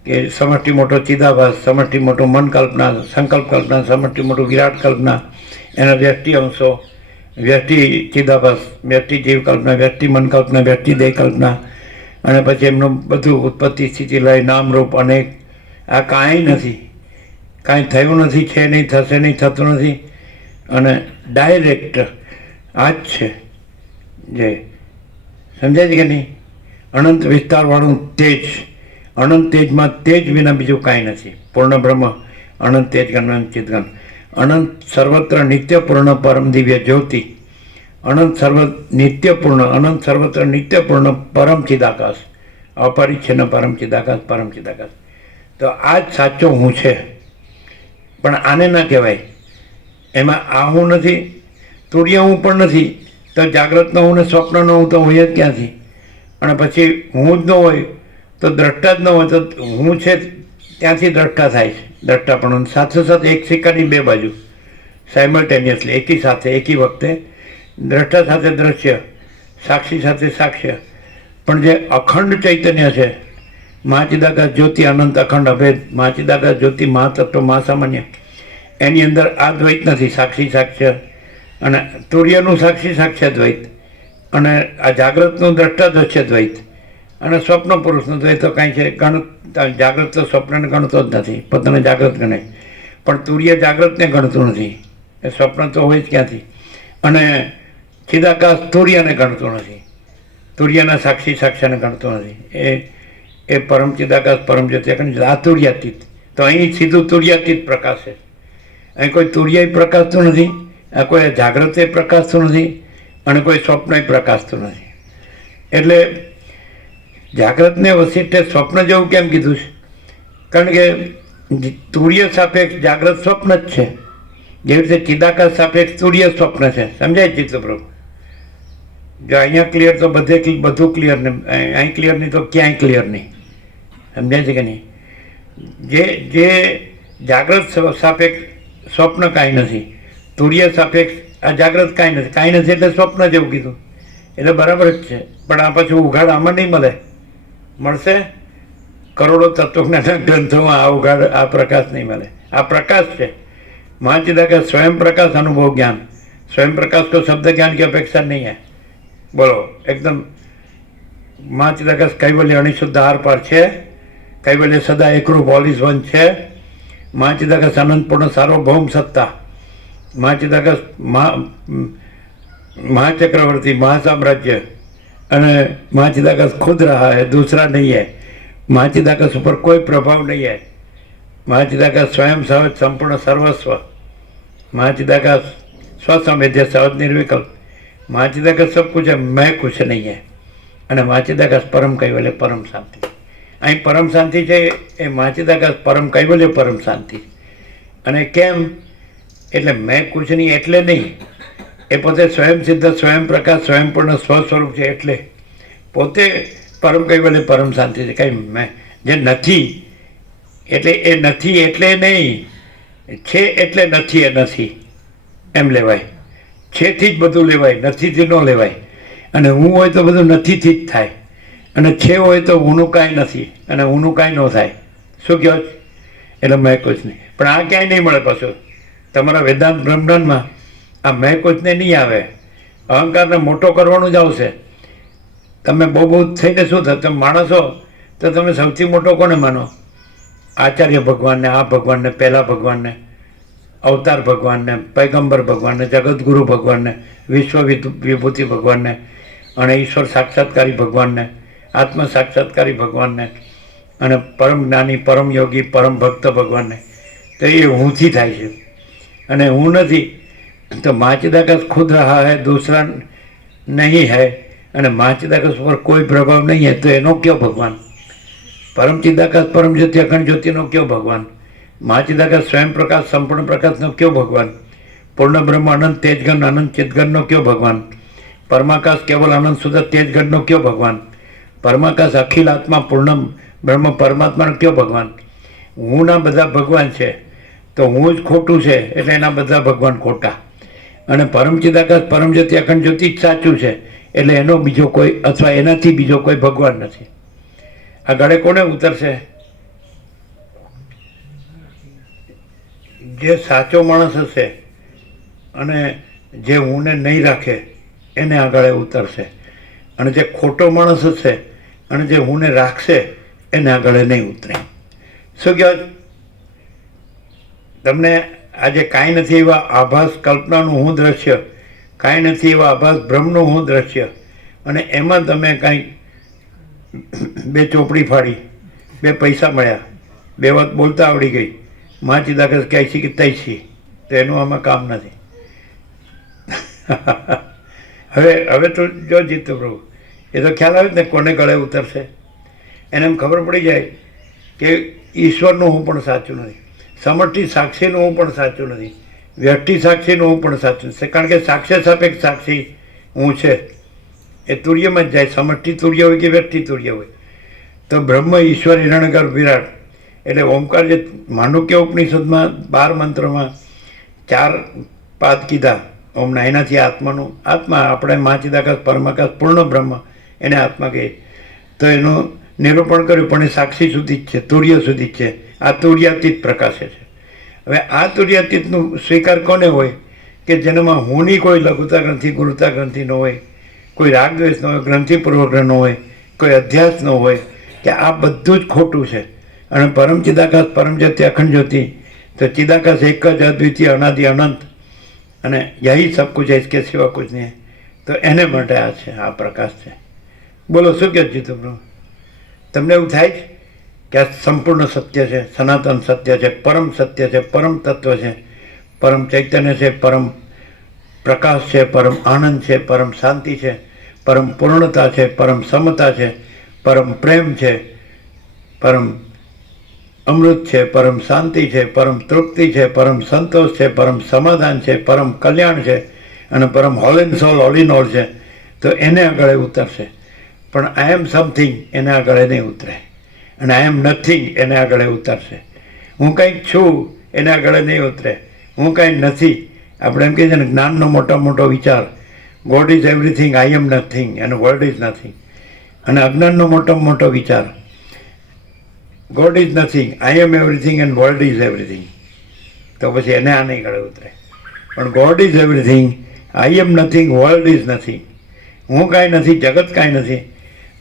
કે સમષ્ટિ મોટો ચિદાભાસ, સમષ્ટિ મોટો મન કલ્પના, સંકલ્પ કલ્પના, સમષ્ટિ મોટું વિરાટ કલ્પના, એના વ્યષ્ટિ અંશો, વ્યષ્ટિ ચિદાભાસ, વ્યષ્ટિ જીવ કલ્પના, વ્યષ્ટિ મન કલ્પના, વ્યષ્ટિ દેહ કલ્પના, અને પછી એમનું બધું ઉત્પત્તિ સ્થિતિ લય નામ રૂપ અનેક. આ કાંઈ નથી, કાંઈ થયું નથી, છે નહીં, થશે નહીં, થતું નથી. અને ડાયરેક્ટ આ જ છે, જે સમજાય છે કે નહીં? અનંત વિસ્તારવાળું તેજ, અનંત તેજમાં તેજ વિના બીજું કાંઈ નથી. પૂર્ણ બ્રહ્મ અનંત તેજગણ અનંત ચિતગણ, અનંત સર્વત્ર નિત્યપૂર્ણ પરમ દિવ્ય જ્યોતિ, અનંત નિત્યપૂર્ણ, અનંત સર્વત્ર નિત્યપૂર્ણ પરમ ચિદાકાશ, અપરિચ્છન્ન પરમ ચિદાકાશ, પરમ ચિદાકાશ. તો આ જ સાચો હું છે. પણ આને ના કહેવાય, એમાં આ હું નથી, તુર્ય હું પણ નથી, તો જાગ્રતનો હું ને સ્વપ્નનો હું તો હોય જ ક્યાંથી? અને પછી હું જ ન હોય તો દ્રષ્ટા જ ન હોય, તો હું છે ત્યાંથી દ્રષ્ટા થાય છે. દ્રષ્ટા પણ સાથે સાથે એક સિક્કાની બે બાજુ, સાયમલ્ટેનિયસલી, એકી સાથે એકી વખતે દ્રષ્ટા સાથે દ્રશ્ય, સાક્ષી સાથે સાક્ષ્ય. પણ જે અખંડ ચૈતન્ય છે, મહાચિદાકાશ જ્યોતિ અનંત અખંડ અભેદ, મહાચિદાકાશ જ્યોતિ મહાતત્વ મહાસામાન્ય, એની અંદર આ દ્વૈત નથી, સાક્ષી સાક્ષ્ય અને તુર્યનું સાક્ષી સાક્ષ્ય દ્વૈત, અને આ જાગ્રતનું દ્રષ્ટા દ્રશ્ય દ્વૈત, અને સ્વપ્ન પુરુષનું દ્વૈત તો કાંઈ છે જાગ્રત તો સ્વપ્નને ગણતો જ નથી, પોતાને જાગ્રત ગણે. પણ તુર્ય જાગ્રતને ગણતું નથી, એ સ્વપ્ન તો હોય જ ક્યાંથી. અને ચિદાકાશ તુર્યને ગણતો નથી, તુર્યના સાક્ષી સાક્ષ્યને ગણતો નથી. એ પરમ ચિદાકાશ પરમ જ્યોતિ અખંડ આ તુર્યાતીત. તો અહીં સીધું તુર્યાતીત પ્રકાશ છે. અહીં કોઈ તુર્ય પ્રકાશતું નથી, આ કોઈ જાગ્રત પ્રકાશતું નથી, અને કોઈ સ્વપ્ન પ્રકાશતું નથી. એટલે જાગ્રતને વસીઠે સ્વપ્ન જેવું કેમ કીધું છે? કારણ કે તુર્ય સાપેક્ષ જાગ્રત સ્વપ્ન જ છે, જેવી રીતે ચિદાકાશ સાપેક્ષ તુર્ય સ્વપ્ન છે. સમજાય ચિત્તપ્રભુ? જો અહીંયા ક્લિયર તો બધું ક્લિયર ને અહીં ક્લિયર નહીં તો ક્યાંય ક્લિયર નહીં. સમજાય છે કે નહીં? જે જાગ્રત સાપેક્ષ સ્વપ્ન કાંઈ નથી, તુર્ય સાપેક્ષ આ જાગ્રત કાંઈ નથી એટલે સ્વપ્ન જેવું કીધું. એટલે બરાબર જ છે. પણ આ પછી ઉઘાડ આમાં નહીં મળે. મળશે કરોડો તત્વજ્ઞાનના ગ્રંથોમાં આ ઉઘાડ, આ પ્રકાશ નહીં મળે. આ પ્રકાશ છે મહાચિદાકાશ, સ્વયં પ્રકાશ અનુભવ જ્ઞાન. स्वयं प्रकाश को शब्द ज्ञान की अपेक्षा नहीं है. बोलो एकदम महाचिदाकाश कैवल्य अणिशुद्ध आर पार है, कैवल्य सदा एकरूप ऑल इज वन है. महाचिदाकाश अनंतपूर्ण सार्वभौम सत्ता, महाचिदाकाश महाचक्रवर्ती महासाम्राज्य, અને महाचिदाकाश खुद रहा है, दूसरा नहीं है. महाचिदाकाश ऊपर कोई प्रभाव नहीं है. महाचिदाकाश स्वयं सहज संपूर्ण सर्वस्व. महाचिदाकाश स्वसंवेद्य सहज निर्विकल्प. महाचिदाकाश सब कुछ है, मैं कुछ नहीं है. અને महाचिदाकाश परम कैवल्य परम शांति. અહીં પરમ શાંતિ છે એ महाचिदाकाश परम कैवल्य परम शांति. અને કેમ? એટલે મેં કુછ નહીં એટલે નહીં, એ પોતે સ્વયં સિદ્ધ સ્વયં પ્રકાશ સ્વયંપૂર્ણ સ્વસ્વરૂપ છે. એટલે પોતે પરમ કૈવલ્ય પરમ શાંતિ છે. કંઈ મેં જે નથી એટલે એ નથી એટલે નહીં, છે એટલે નથી એ નથી એમ લેવાય. છેથી જ બધું લેવાય, નથીથી ન લેવાય. અને હું હોય તો બધું નથીથી જ થાય, અને છે હોય તો હુંનું કાંઈ નથી અને હુંનું કાંઈ ન થાય. શું કહો છો? એટલે મેં કુછ નહીં. પણ આ ક્યાંય નહીં મળે. પાછું તમારા વેદાંત બ્રહ્માંડમાં આ મેં કુછને નહીં આવે. અહંકારને મોટો કરવાનું જ આવશે. તમે બહુ થઈને શું થાય? તમે માણસો તો તમે સૌથી મોટો કોને માનો? આચાર્ય ભગવાનને, આ ભગવાનને, પહેલા ભગવાનને, અવતાર ભગવાનને, પૈગંબર ભગવાનને, જગતગુરુ ભગવાનને, વિશ્વ વિભૂતિ ભગવાનને, અને ઈશ્વર સાક્ષાત્કારી ભગવાનને, આત્મ સાક્ષાત્કારી ભગવાનને, અને પરમ જ્ઞાની પરમ યોગી પરમ ભક્ત ભગવાનને. તો એ હુંથી થાય છે અને હું નથી. तो महाचिदाकाश खुद रहा है, दूसरा नहीं है, અને महाचिदाकाश पर कोई प्रभाव नहीं है. तो एनो क्यों भगवान? परम चिदाकाश परम ज्योति अखंड ज्योति नो क्यों भगवान? महाचिदाकाश स्वयं प्रकाश संपूर्ण प्रकाश नो क्यों भगवान? पूर्ण ब्रह्म अनंत तेजगण अनंत चिदगण नो क्यों भगवान? परमाकाश केवल अनंत शुद्ध तेजगण नो क्यों भगवान? परमाकाश अखिल आत्मा पूर्ण ब्रह्म परमात्मा नो क्यों भगवान? हूँ ना बधा भगवान है तो हूँ ज खोटू है એટલે એના બધા ભગવાન ખોટા. અને પરમ ચિદાકાશ પરમ જ્યોતિ અખંડ જ્યોતિ જ સાચું છે એટલે એનો બીજો કોઈ અથવા એનાથી બીજો કોઈ ભગવાન નથી. આ ગળે કોને ઉતરશે? જે સાચો માણસ હશે અને જે હુંને નહીં રાખે એને આ ગળે ઉતરશે, અને જે ખોટો માણસ હશે અને જે હુંને રાખશે એને આ ગળે નહીં ઉતરે. શું કહેવાય? તમને આજે કાંઈ નથી એવા આભાસ કલ્પનાનું હું દ્રશ્ય, કાંઈ નથી એવા આભાસ બ્રહ્મનું હું દ્રશ્ય, અને એમાં તમે કાંઈ બે ચોપડી ફાડી, બે પૈસા મળ્યા, બે વાત બોલતા આવડી ગઈ, महाचिदाकाश कैसी कि तैसी, તો એનું આમાં કામ નથી. હવે તો જો જીતો પ્રભુ એ તો ખ્યાલ આવે ને કોને ગળે ઉતરશે. એને એમ ખબર પડી જાય કે ઈશ્વરનું હું પણ સાચું નથી, સમષ્ટિ સાક્ષીનું હું પણ સાચું નથી, વ્યષ્ટિ સાક્ષીનું હું પણ સાચું નથી. કારણ કે સાક્ષ્ય સાપેક્ષ સાક્ષી હું છે એ તુર્યમાં જ જાય. સમષ્ટિ તુર્ય હોય કે વ્યષ્ટિ તુર્ય હોય. તો બ્રહ્મ ઈશ્વર હિરણ્યગર્ભ વિરાટ એટલે ઓમકાર જે માંડુક્ય ઉપનિષદમાં 12 મંત્રમાં 4 પાદ કીધા ઓમના, એનાથી આત્માનું આત્મા આપણે મહાચિદાકાશ પરમાકાશ પૂર્ણ બ્રહ્મ એને આત્મા કહીએ. તો એનું નિરૂપણ કર્યું પણ એ સાક્ષી સુધી જ છે, તુર્ય સુધી જ છે. આ તુર્યાતીત પ્રકાશે છે. હવે આ તુર્યાતીતનું સ્વીકાર કોને હોય કે જેનામાં હુંની કોઈ લઘુતા ગ્રંથિ ગુરુતા ગ્રંથિ ન હોય, કોઈ રાગદ્વેષ ન હોય, ગ્રંથિ પૂર્વગ્રહ ન હોય, કોઈ અધ્યાસ ન હોય, કે આ બધું જ ખોટું છે. અને પરમ ચિદાકાશ પરમ જ્યોતિ અખંડ જ્યોતિ, તો ચિદાકાશ એક જ અદ્વિતીય અનાદિ અનંત, અને યહી સબ કુછ है इसके सिवा कुछ नहीं है. તો એને માટે આ છે, આ પ્રકાશ છે. બોલો શું કહે છે તમને? તમને એવું થાય છે કે આ સંપૂર્ણ સત્ય છે, સનાતન સત્ય છે, પરમ સત્ય છે, પરમ તત્વ છે, પરમ ચૈતન્ય છે, પરમ પ્રકાશ છે, પરમ આનંદ છે, પરમ શાંતિ છે, પરમ પૂર્ણતા છે, પરમ સમતા છે, પરમ પ્રેમ છે, પરમ અમૃત છે, પરમ શાંતિ છે, પરમ તૃપ્તિ છે, પરમ સંતોષ છે, પરમ સમાધાન છે, પરમ કલ્યાણ છે અને પરમ whole in soul, all in all છે. તો એને આગળ ઉતરશે. પણ આઈ એમ સમથિંગ એને આગળ નહીં ઉતરે, અને આઈ એમ નથિંગ એને આગળ ઉતરશે. હું કંઈક છું એને આગળ નહીં ઉતરે, હું કાંઈ નથી. આપણે એમ કહીએ છીએ ને, જ્ઞાનનો મોટો વિચાર, God is everything, I am nothing અને વર્લ્ડ ઇઝ નથિંગ. અને અજ્ઞાનનો મોટો વિચાર, God is nothing, I am everything and world is everything. તો પછી એને આ નહીં ગળે ઉતરે. પણ God is everything, I am nothing, world is nothing. હું કાંઈ નથી, જગત કાંઈ નથી,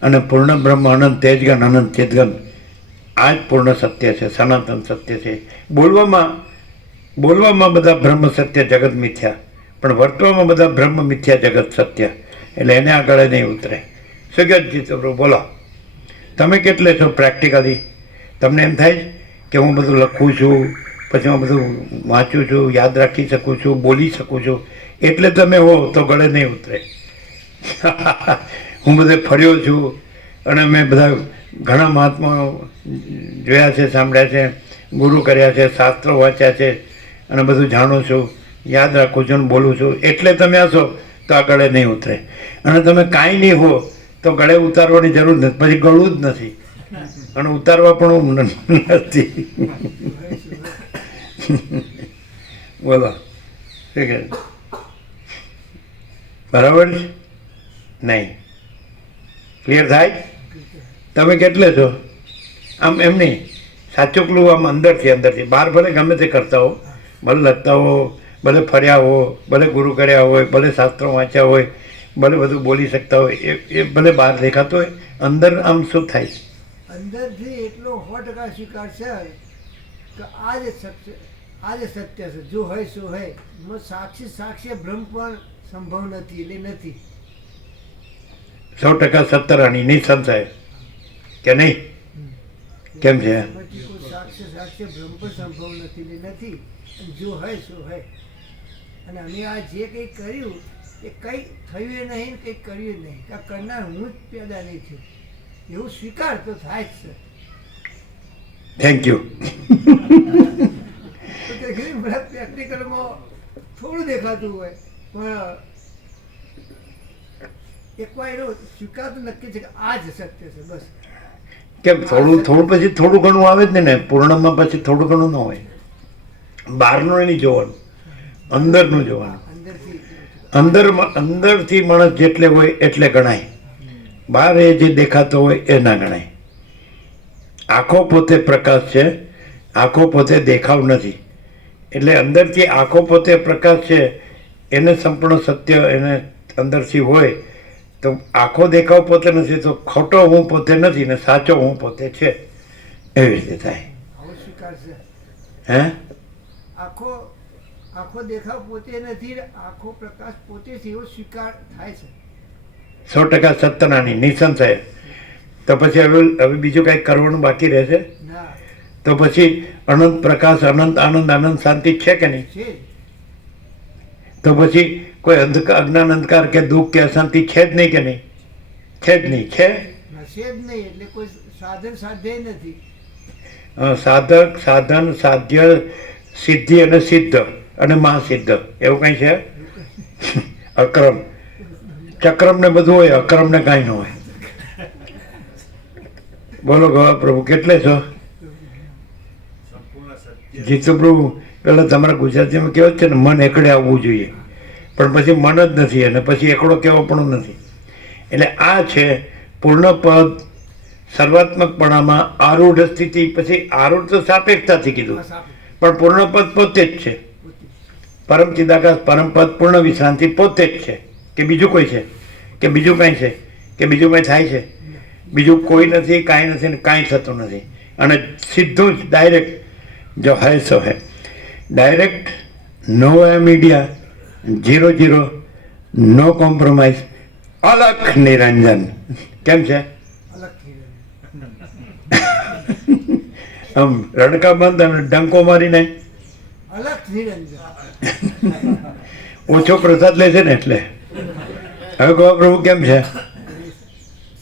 અને પૂર્ણ બ્રહ્મ અનંત તેજગન અનંત ચેતગન, આ જ પૂર્ણ સત્ય છે, સનાતન સત્ય છે. બોલવામાં બધા બ્રહ્મ સત્ય, જગત મિથ્યા, પણ વર્તવામાં બધા બ્રહ્મ મિથ્યા, જગત સત્ય. એટલે એને આગળ નહીં ઉતરે. સગતજી તો બોલો, તમે કેટલે છો પ્રેક્ટિકલી? તમને એમ થાય કે હું બધું લખું છું, પછી હું બધું વાંચું છું, યાદ રાખી શકું છું, બોલી શકું છું, એટલે તમે હો તો ગળે નહીં ઉતરે. હું બધે ફર્યો છું અને મેં બધા ઘણા મહાત્માઓ જોયા છે, સાંભળ્યા છે, ગુરુ કર્યા છે, શાસ્ત્રો વાંચ્યા છે અને બધું જાણું છું, યાદ રાખું છું અને બોલું છું, એટલે તમે હશો તો આ ગળે નહીં ઉતરે. અને તમે કાંઈ નહીં હો તો ગળે ઉતારવાની જરૂર નથી, પછી ગળું જ નથી અને ઉતારવા પણ નથી. બોલો શું કહે? બરાબર છે? નહીં ક્લિયર થાય? તમે કેટલે છો? આમ એમ નહીં, સાચું ક્લુ આમ અંદરથી, બહાર ભલે ગમે તે કરતા હો, ભલે લખતા હો, ભલે ફર્યા હો, ભલે ગુરુ કર્યા હોય, ભલે શાસ્ત્રો વાંચ્યા હોય, ભલે બધું બોલી શકતા હોય, એ ભલે બહાર દેખાતો હોય, અંદર આમ શું થાય છે? અંદરથી એટલો 100% સ્વીકાર છે કે આ જ સત્ય છે, જો હોય શું હોય. સાક્ષી બ્રહ્મ પણ સંભવ નથી, એટલે નથી. 100% સત્તરાણી નિસંશય કે નહીં? કેમ છે? સાક્ષી બ્રહ્મ પણ સંભવ નથી, એટલે નથી. જો હોય શું હોય. અને અમે આ જે કંઈ કર્યું એ કંઈ થયું નહીં, કંઈ કર્યું નહીં. આ કરનાર હું જ પેદા નહીં થયું, એવું સ્વીકાર તો થાય જ છે. Thank you. પ્રેક્ટિકલમાં થોડું દેખાતું હોય, પણ એકવાર એનો સ્વીકાર તો નક્કી છે કે આ જ સત્ય છે. બસ કેમ થોડું પછી થોડું ઘણું આવે જ ને, પૂર્ણમાં પછી થોડું ઘણું ન હોય. બહારનું નહીં જોવાનું, અંદરનું જોવાનું. અંદરથી માણસ જેટલે હોય એટલે ગણાય, બહાર એ જે દેખાતો હોય એ ના ગણાય. આંખો પોતે પ્રકાશ છે, આંખો પોતે દેખાવ નથી. એટલે અંદરથી આંખો પોતે પ્રકાશ છે, એને સંપૂર્ણ સત્ય એને અંદરથી હોય તો આંખો દેખાવ પોતે નથી, તો ખોટો હું પોતે નથી ને સાચો હું પોતે છે, એવી રીતે થાય. આવો સ્વીકાર છે. હે? આખો દેખાવ પોતે નથી, આખો પ્રકાશ પોતે છે, એવો સ્વીકાર થાય છે. 100% સત્યનાની નિસંશય. તો પછી હવે બીજું કંઈક કરવાનું બાકી રહેશે? ના, તો પછી અનંત પ્રકાશ, અનંત આનંદ, અનંત શાંતિ છે કે નહીં? છે. તો પછી કોઈ અજ્ઞાન, અંધકાર કે દુઃખ કે અશાંતિ છે જ નહીં કે નહીં? છે જ નહીં. છે છે જ નહીં. એટલે કોઈ સાધન સાધ્ય નથી. સાધક, સાધન, સાધ્ય, સિદ્ધિ અને સિદ્ધ અને મહાસિદ્ધ એવું કંઈ છે? અક્રમ ચક્રમ ને બધું હોય, અક્રમ ને કાંઈ ન હોય. બોલો ગવા પ્રભુ કેટલે છો? જીતુ પ્રભુ પેલા તમારા ગુજરાતીમાં કહેવત છે ને, મન એકડે આવવું જોઈએ, પણ પછી મન જ નથી અને પછી એકડો કહેવો પણ નથી. એટલે આ છે પૂર્ણપદ સર્વાત્મકપણામાં આરૂઢ સ્થિતિ. પછી આરૂઢ તો સાપેક્ષતાથી કીધું, પણ પૂર્ણપદ પોતે જ છે. પરમ ચિદાકાશ પરમપદ પૂર્ણ વિશ્રાંતિ પોતે જ છે. કે બીજું કોઈ છે? કે બીજું કાંઈ છે? કે બીજું કંઈ થાય છે? બીજું કોઈ નથી, કાંઈ નથી ને કાંઈ થતું નથી. અને સીધું જ ડાયરેક્ટ જો હૈ સો હૈ, ડાયરેક્ટ નો હૈ મીડિયા 00 નો કોમ્પ્રોમાઇઝ અલખ નિરંજન. કેમ છે? અલગથી રહે. આમ રડકા બંધ અને ડંકો મારીને અલગ નિરંજન. ઓછો પ્રસાદ લે છે ને એટલે. હવે કહો પ્રભુ કેમ છે?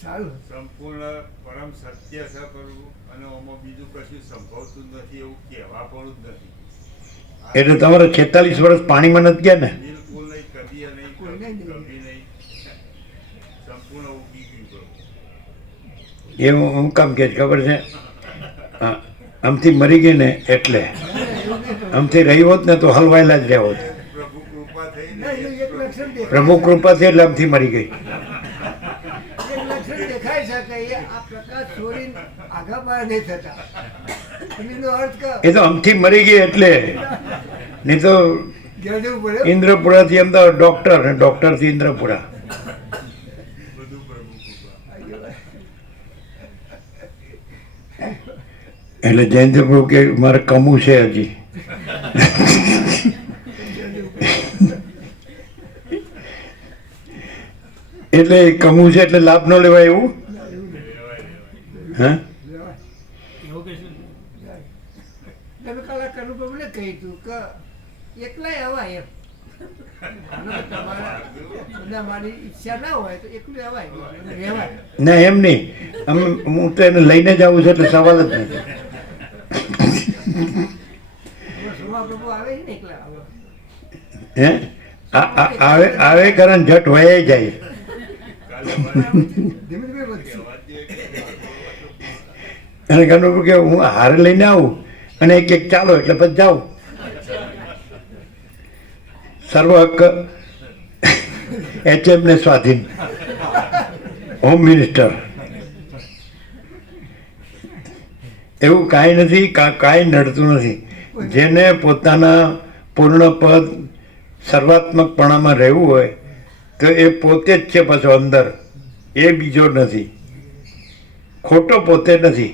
સારું. સંપૂર્ણ પરમ સત્ય છે પ્રભુ, અને આમાં બીજું કશું સંભવતું નથી એવું કહેવા પણ જ નથી. એટલે તમારે 46 વર્ષ પાણીમાં નથી ગયા ને? બિલકુલ નહીં, કદી નહીં, કોઈને નહીં. કભી નહીં. સંપૂર્ણ ઉગી ગયું પ્રભુ. એ હું કામ કે ખબર છે? આમથી મરી ગઈ ને એટલે. આમથી રહી હોત ને તો હલવાયેલા જ રહ્યા હોત. પ્રભુ કૃપા થઈ ના, ને એનું એક લક્ષણ દેખાય. પ્રભુ કૃપાથી એટલે આમથી મરી ગઈ. એક લક્ષણ દેખાય છે કે એ આ પ્રકાશ છોડીને આગા પાર નહીં થતા. એનો અર્થ કે એ તો આમથી મરી ગઈ એટલે. નહીં તો ઘેર જવું પડે. ઇન્દ્રપુરાથી અમદાવાદ ડૉક્ટર ને ડૉક્ટરથી ઇન્દ્રપુરા. બધું પ્રભુ કૃપા. એટલે જયંતિ પ્રભુ કે મારે કમવું છે હજી. એટલે કમવું છે એટલે લાભ ન લેવાય એવું? હા, તમે કલાકારનું પ્રભુને કહી તું કે એકલાય અવાય એમ. અને તમારા મારી ઈચ્છા ના હોય તો એકલું અવાય રહેવાય. ના એમ નહીં. હું તો એને લઈને જ આવું છું એટલે સવાલ જ નથી. સમા પ્રભુ આવે છે ને એકલા આવે. હે આવે આવે કારણ જટ વહી જાય. ધીમે ધીમે વધશે. અને કહ્યું કે હું હારે લઈને આવું અને એક એક ચાલો એટલે પછી જાઉં. સર્વ હક્ક HM ને સ્વાધીન. Home minister. એવું કાંઈ નથી, કાંઈ નડતું નથી. જેને પોતાના પૂર્ણ પદ સર્વાત્મકપણામાં રહેવું હોય તો એ પોતે જ છે. પાછો અંદર એ બીજો નથી, ખોટો પોતે નથી.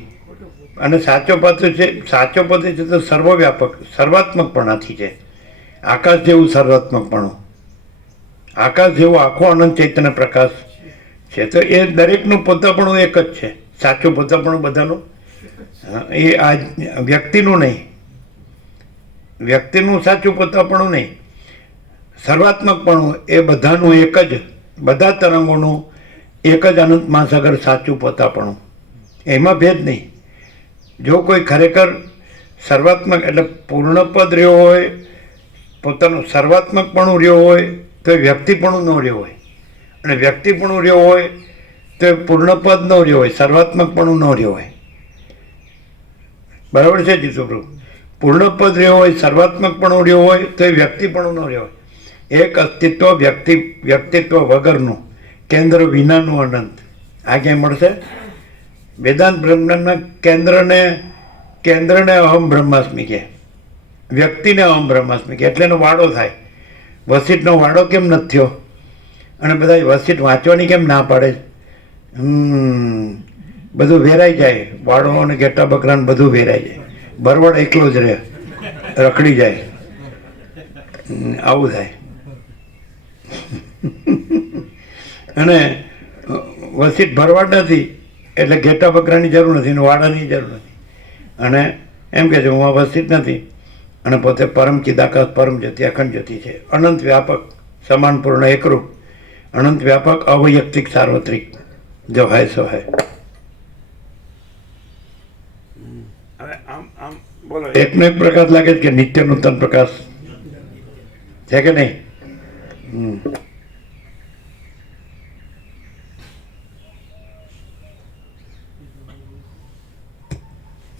અને સાચો પોતે છે, સાચો પોતે છે તો સર્વવ્યાપક સર્વાત્મકપણાથી છે. આકાશ જેવું સર્વાત્મકપણું, આકાશ જેવો આખો અનંત ચૈતન્ય પ્રકાશ છે. તો એ દરેકનું પોતાપણું એક જ છે. સાચું પોતાપણું બધાનું. એ આ વ્યક્તિનું નહીં, વ્યક્તિનું સાચું પોતાપણું નહીં, સર્વાત્મકપણું એ બધાનું એક જ, બધા તરંગોનું એક જ અનંત મહાસાગર સાચું પોતાપણું. એમાં ભેદ નહીં. જો કોઈ ખરેખર સર્વાત્મક એટલે પૂર્ણપદ રહ્યો હોય, પોતાનું સર્વાત્મકપણું રહ્યો હોય તો એ વ્યક્તિપણું ન રહ્યો હોય, અને વ્યક્તિપણું રહ્યો હોય તો એ પૂર્ણપદ ન રહ્યો હોય, સર્વાત્મકપણું ન રહ્યો હોય. બરાબર છે જીતુપ્રભુ? પૂર્ણપદ રહ્યો હોય, સર્વાત્મકપણું રહ્યો હોય તો એ વ્યક્તિપણું ન રહ્યો હોય. એક અસ્તિત્વ વ્યક્તિત્વ વગરનું, કેન્દ્ર વિનાનું અનંત. આ ક્યાંય મળશે? વેદાંત બ્રહ્માંડના કેન્દ્રને અહમ બ્રહ્માસ્મિ કહે, વ્યક્તિને અહમ બ્રહ્માસ્મિ કહે. એટલે એનો વાડો થાય. વસિષ્ઠનો વાડો કેમ નથી થયો? અને બધા વસિષ્ઠ વાંચવાની કેમ ના પાડે? બધું વેરાઈ જાય. વાડો અને ઘેટા બકરાને બધું વેરાઈ જાય. બરવડ એકલો જ રહે, રખડી જાય. આવું થાય. અને વસિષ્ઠ ભરવાડ નથી એટલે ઘેટા બકરાની જરૂર નથી, વાડાની જરૂર નથી. અને એમ કે છે હું આ વસિષ્ઠ નથી, અને પોતે પરમ ચિદાકાશ પરમ જ્યોતિ અખંડ જ્યોતિ છે. અનંત વ્યાપક, સમાન પૂર્ણ એકરૂપ, અનંત વ્યાપક, અવૈયક્તિક, સાર્વત્રિક, જો હૈ સો હૈ. હવે આમ બોલો, એકનો એક પ્રકાશ લાગે છે કે નિત્ય નૂતન પ્રકાશ છે કે નહીં?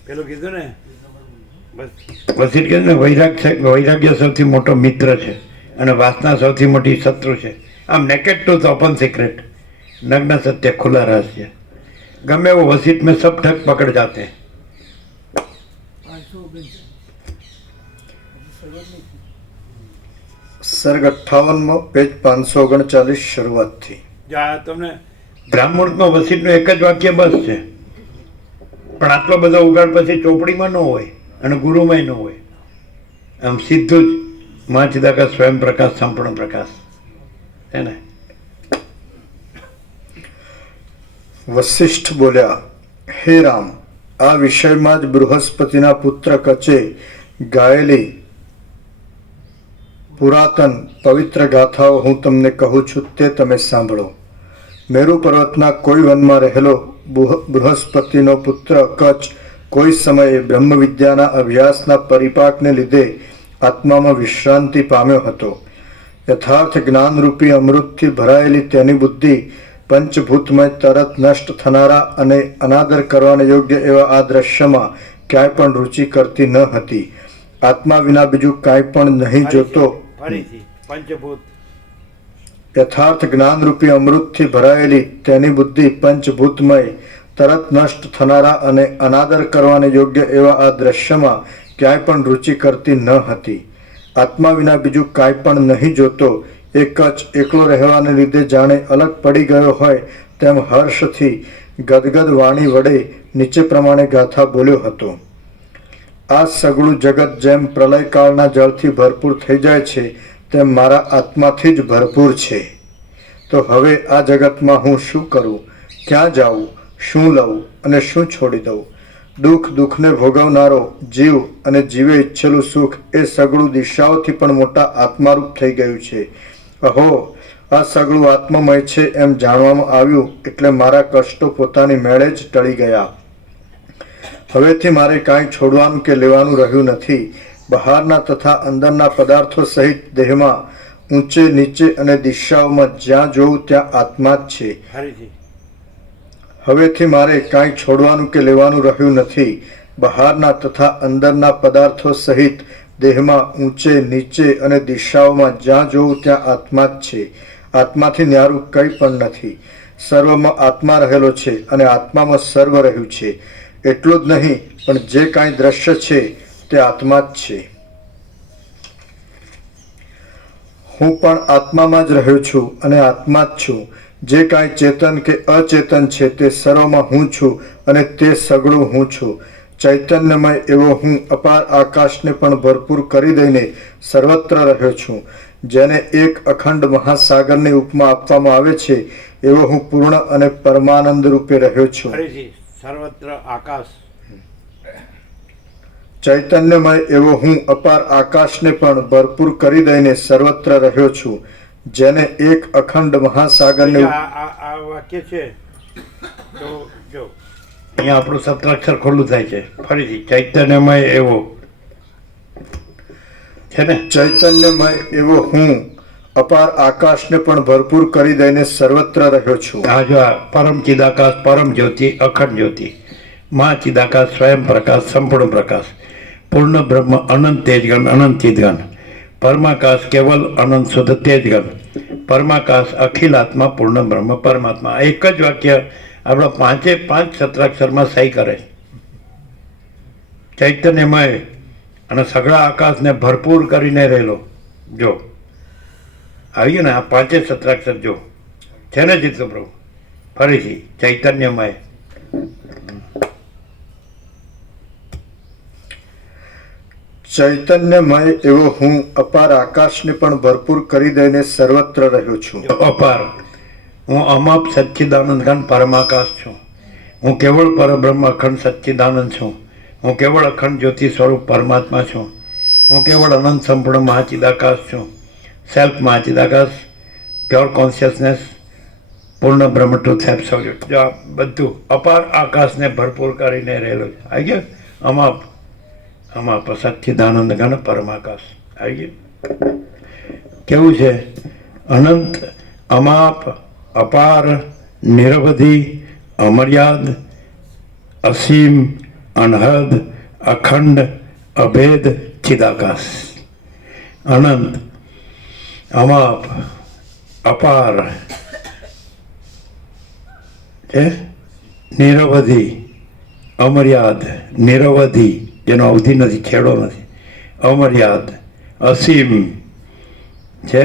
પેલું કીધું ને, વસિષ્ઠ કહે ને વૈરાગ્ય સૌથી મોટો મિત્ર છે અને વાસના સૌથી મોટી શત્રુ છે. આમ નેકેડ ટ્રુથ ઓપન સિક્રેટ, નગ્ન સત્ય ખુલ્લા રહસ્ય. ગમે वो वसिष्ठ में सब ठग पकड़ जाते हैं. 539 સર્ગ 58 પેજ 539 શરૂઆતથી. તમને બ્રાહ્મણમાં વસિષ્ઠનું એક જ વાક્ય બસ છે, પણ આટલો બધો ઉગાડ પછી ચોપડીમાં ન હોય અને ગુરુમાંય ન હોય. આમ સીધું જ મા ચિદાકાશ સ્વયં પ્રકાશ સંપૂર્ણ પ્રકાશ છે ને. વશિષ્ઠ બોલ્યા, હે રામ, આ વિષયમાં જ બૃહસ્પતિના પુત્ર કચે ગાયેલી પુરાતન પવિત્ર ગાથાઓ હું તમને કહું છું તે તમે સાંભળો. મેરુ પર્વતના કોઈ વનમાં રહેલો બૃહસ્પતિનો પુત્ર કચ્છ કોઈ સમયે બ્રહ્મ વિદ્યાના અભ્યાસના પરિપાકને લીધે આત્મામાં વિશ્રાંતિ પામ્યો હતો. યથાર્થ જ્ઞાનરૂપી અમૃતથી ભરાયેલી તેની બુદ્ધિ પંચભૂતમય તરત નષ્ટ થનારા અને અનાદર કરવાને યોગ્ય એવા આ દ્રશ્યમાં ક્યાંય પણ રુચિ કરતી ન હતી. આત્મા વિના બીજું કાંઈ પણ નહીં જોતો. ફરીથી પંચભૂત યથાર્થ જ્ઞાનરૂપી અમૃતથી ભરાયેલી તેની બુદ્ધિ પંચભૂતમય તરત નષ્ટ થનારા અને અનાદર કરવાને યોગ્ય એવા આ દ્રશ્યમાં ક્યાંય પણ રુચિ કરતી ન હતી. આત્મા વિના બીજું કાંઈ પણ નહીં જોતો. એ કચ્છ એકલો રહેવાને લીધે જાણે અલગ પડી ગયો હોય તેમ હર્ષથી ગદગદ વાણી વડે નીચે પ્રમાણે ગાથા બોલ્યો હતો. આ સગળું જગત જેમ પ્રલયકાળના જળથી ભરપૂર થઈ જાય છે તેમ મારા આત્માથી જ ભરપૂર છે. તો હવે આ જગતમાં હું શું કરું, ક્યાં જાઉં, શું લઉં અને શું છોડી દઉં? દુઃખને ભોગવનારો જીવ અને જીવે ઈચ્છેલું સુખ એ સગળું દિશાઓથી પણ મોટા આત્મારૂપ થઈ ગયું છે. અહો, આ સગળું આત્મમય છે એમ જાણવામાં આવ્યું એટલે મારા કષ્ટો પોતાની મેળે જ ટળી ગયા. હવેથી મારે કાંઈ છોડવાનું કે લેવાનું રહ્યું નથી. બહારના તથા અંદરના પદાર્થો સહિત દેહમાં ઊંચે નીચે અને દિશાઓમાં જ્યાં જોઉં ત્યાં આત્મા જ છે. ફરીથી હવેથી મારે કાંઈ છોડવાનું કે લેવાનું રહ્યું નથી. બહારના તથા અંદરના પદાર્થો સહિત દેહમાં ઊંચે નીચે અને દિશાઓમાં જ્યાં જોઉં ત્યાં આત્મા જ છે. આત્માથી ન્યારું કંઈ પણ નથી. સર્વમાં આત્મા રહેલો છે અને આત્મામાં સર્વ રહ્યું છે. એટલું જ નહીં પણ જે કાંઈ દ્રશ્ય છે તે આત્મા જ છે. હું પણ આત્મામાં જ રહ્યો છું અને આત્મા જ છું. જે કાંઈ ચેતન કે અચેતન છે તે સર્વમાં હું છું અને તે સગળું હું છું. ચૈતન્યમય એવો હું અપાર આકાશને પણ ભરપૂર કરી દઈને સર્વત્ર રહ્યો છું. જેને એક અખંડ મહાસાગરની ઉપમા આપવામાં આવે છે એવો હું પૂર્ણ અને પરમાનંદ રૂપે રહ્યો છું. ફરીથી સર્વત્ર આકાશ ચૈતન્યમય એવો હું અપાર આકાશને પણ ભરપૂર કરી દઈને સર્વત્ર રહ્યો છું. જેને એક અખંડ મહાસાગરની આ વાક્ય છે તો જો અહીંયા આપણું સત્રાક્ષર ખુલ્લું થાય છે. ફરીથી ચૈતન્યમય એવો છે ને. ચૈતન્યમય એવો હું અપાર આકાશને પણ ભરપૂર કરી દઈને સર્વત્ર રહ્યો છું. આ જો આ પરમ ચિદાકાશ, પરમ જ્યોતિ, અખંડ જ્યોતિ, મા ચિદાકાશ, સ્વયં પ્રકાશ, સંપૂર્ણ પ્રકાશ, પૂર્ણ બ્રહ્મ, અનંત તેજગન, અનંત ચિદગન, પરમાકાશ, કેવલ અનંત શુદ્ધ તેજગન, પરમાકાશ, અખિલ આત્મા, પૂર્ણ બ્રહ્મ, પરમાત્મા. એક જ વાક્ય આપણા પાંચ સત્રાક્ષરમાં સહી કરે. ચૈતન્યમય અને સગળા આકાશને ભરપૂર કરીને રહેલો. જો આવી ગયું ને, આ પાંચે સત્રાક્ષર જો છે ને જીતુ પ્રભુ. ફરીથી ચૈતન્યમય ચૈતન્યમય એવો હું અપાર આકાશને પણ ભરપૂર કરી દઈને સર્વત્ર રહ્યો છું. અપાર, હું અમાપ સચ્ચિદાનંદ ઘન પરમાકાશ છું. હું કેવળ પરબ્રહ્મ અખંડ સચ્ચિદાનંદ છું. હું કેવળ અખંડ જ્યોતિ સ્વરૂપ પરમાત્મા છું. હું કેવળ અનંત સંપૂર્ણ મહાચિદાકાશ છું. સેલ્ફ મહાચિદાકાશ, પ્યોર કોન્શિયસનેસ, પૂર્ણ બ્રહ્મ ટ્રુથ એબ્સોલ્યુટ. જો આ બધું અપાર આકાશને ભરપૂર કરીને રહેલું છે. આવી ગયું અમાપ, અમાપ સચ્ચિદાનંદ ઘન પરમાકાશ. આવી ગયું. કેવું છે? અનંત, અમાપ, અપાર, નિરવધિ, અમર્યાદ, અસીમ, અનહદ, અખંડ, અભેદ, ચિદાકાશ. અનંત, અમાપ, અપાર છે, નિરવધિ, અમર્યાદ, નિરવધિ જેનો અવધિ નથી, છેડો નથી, અમર્યાદ, અસીમ છે,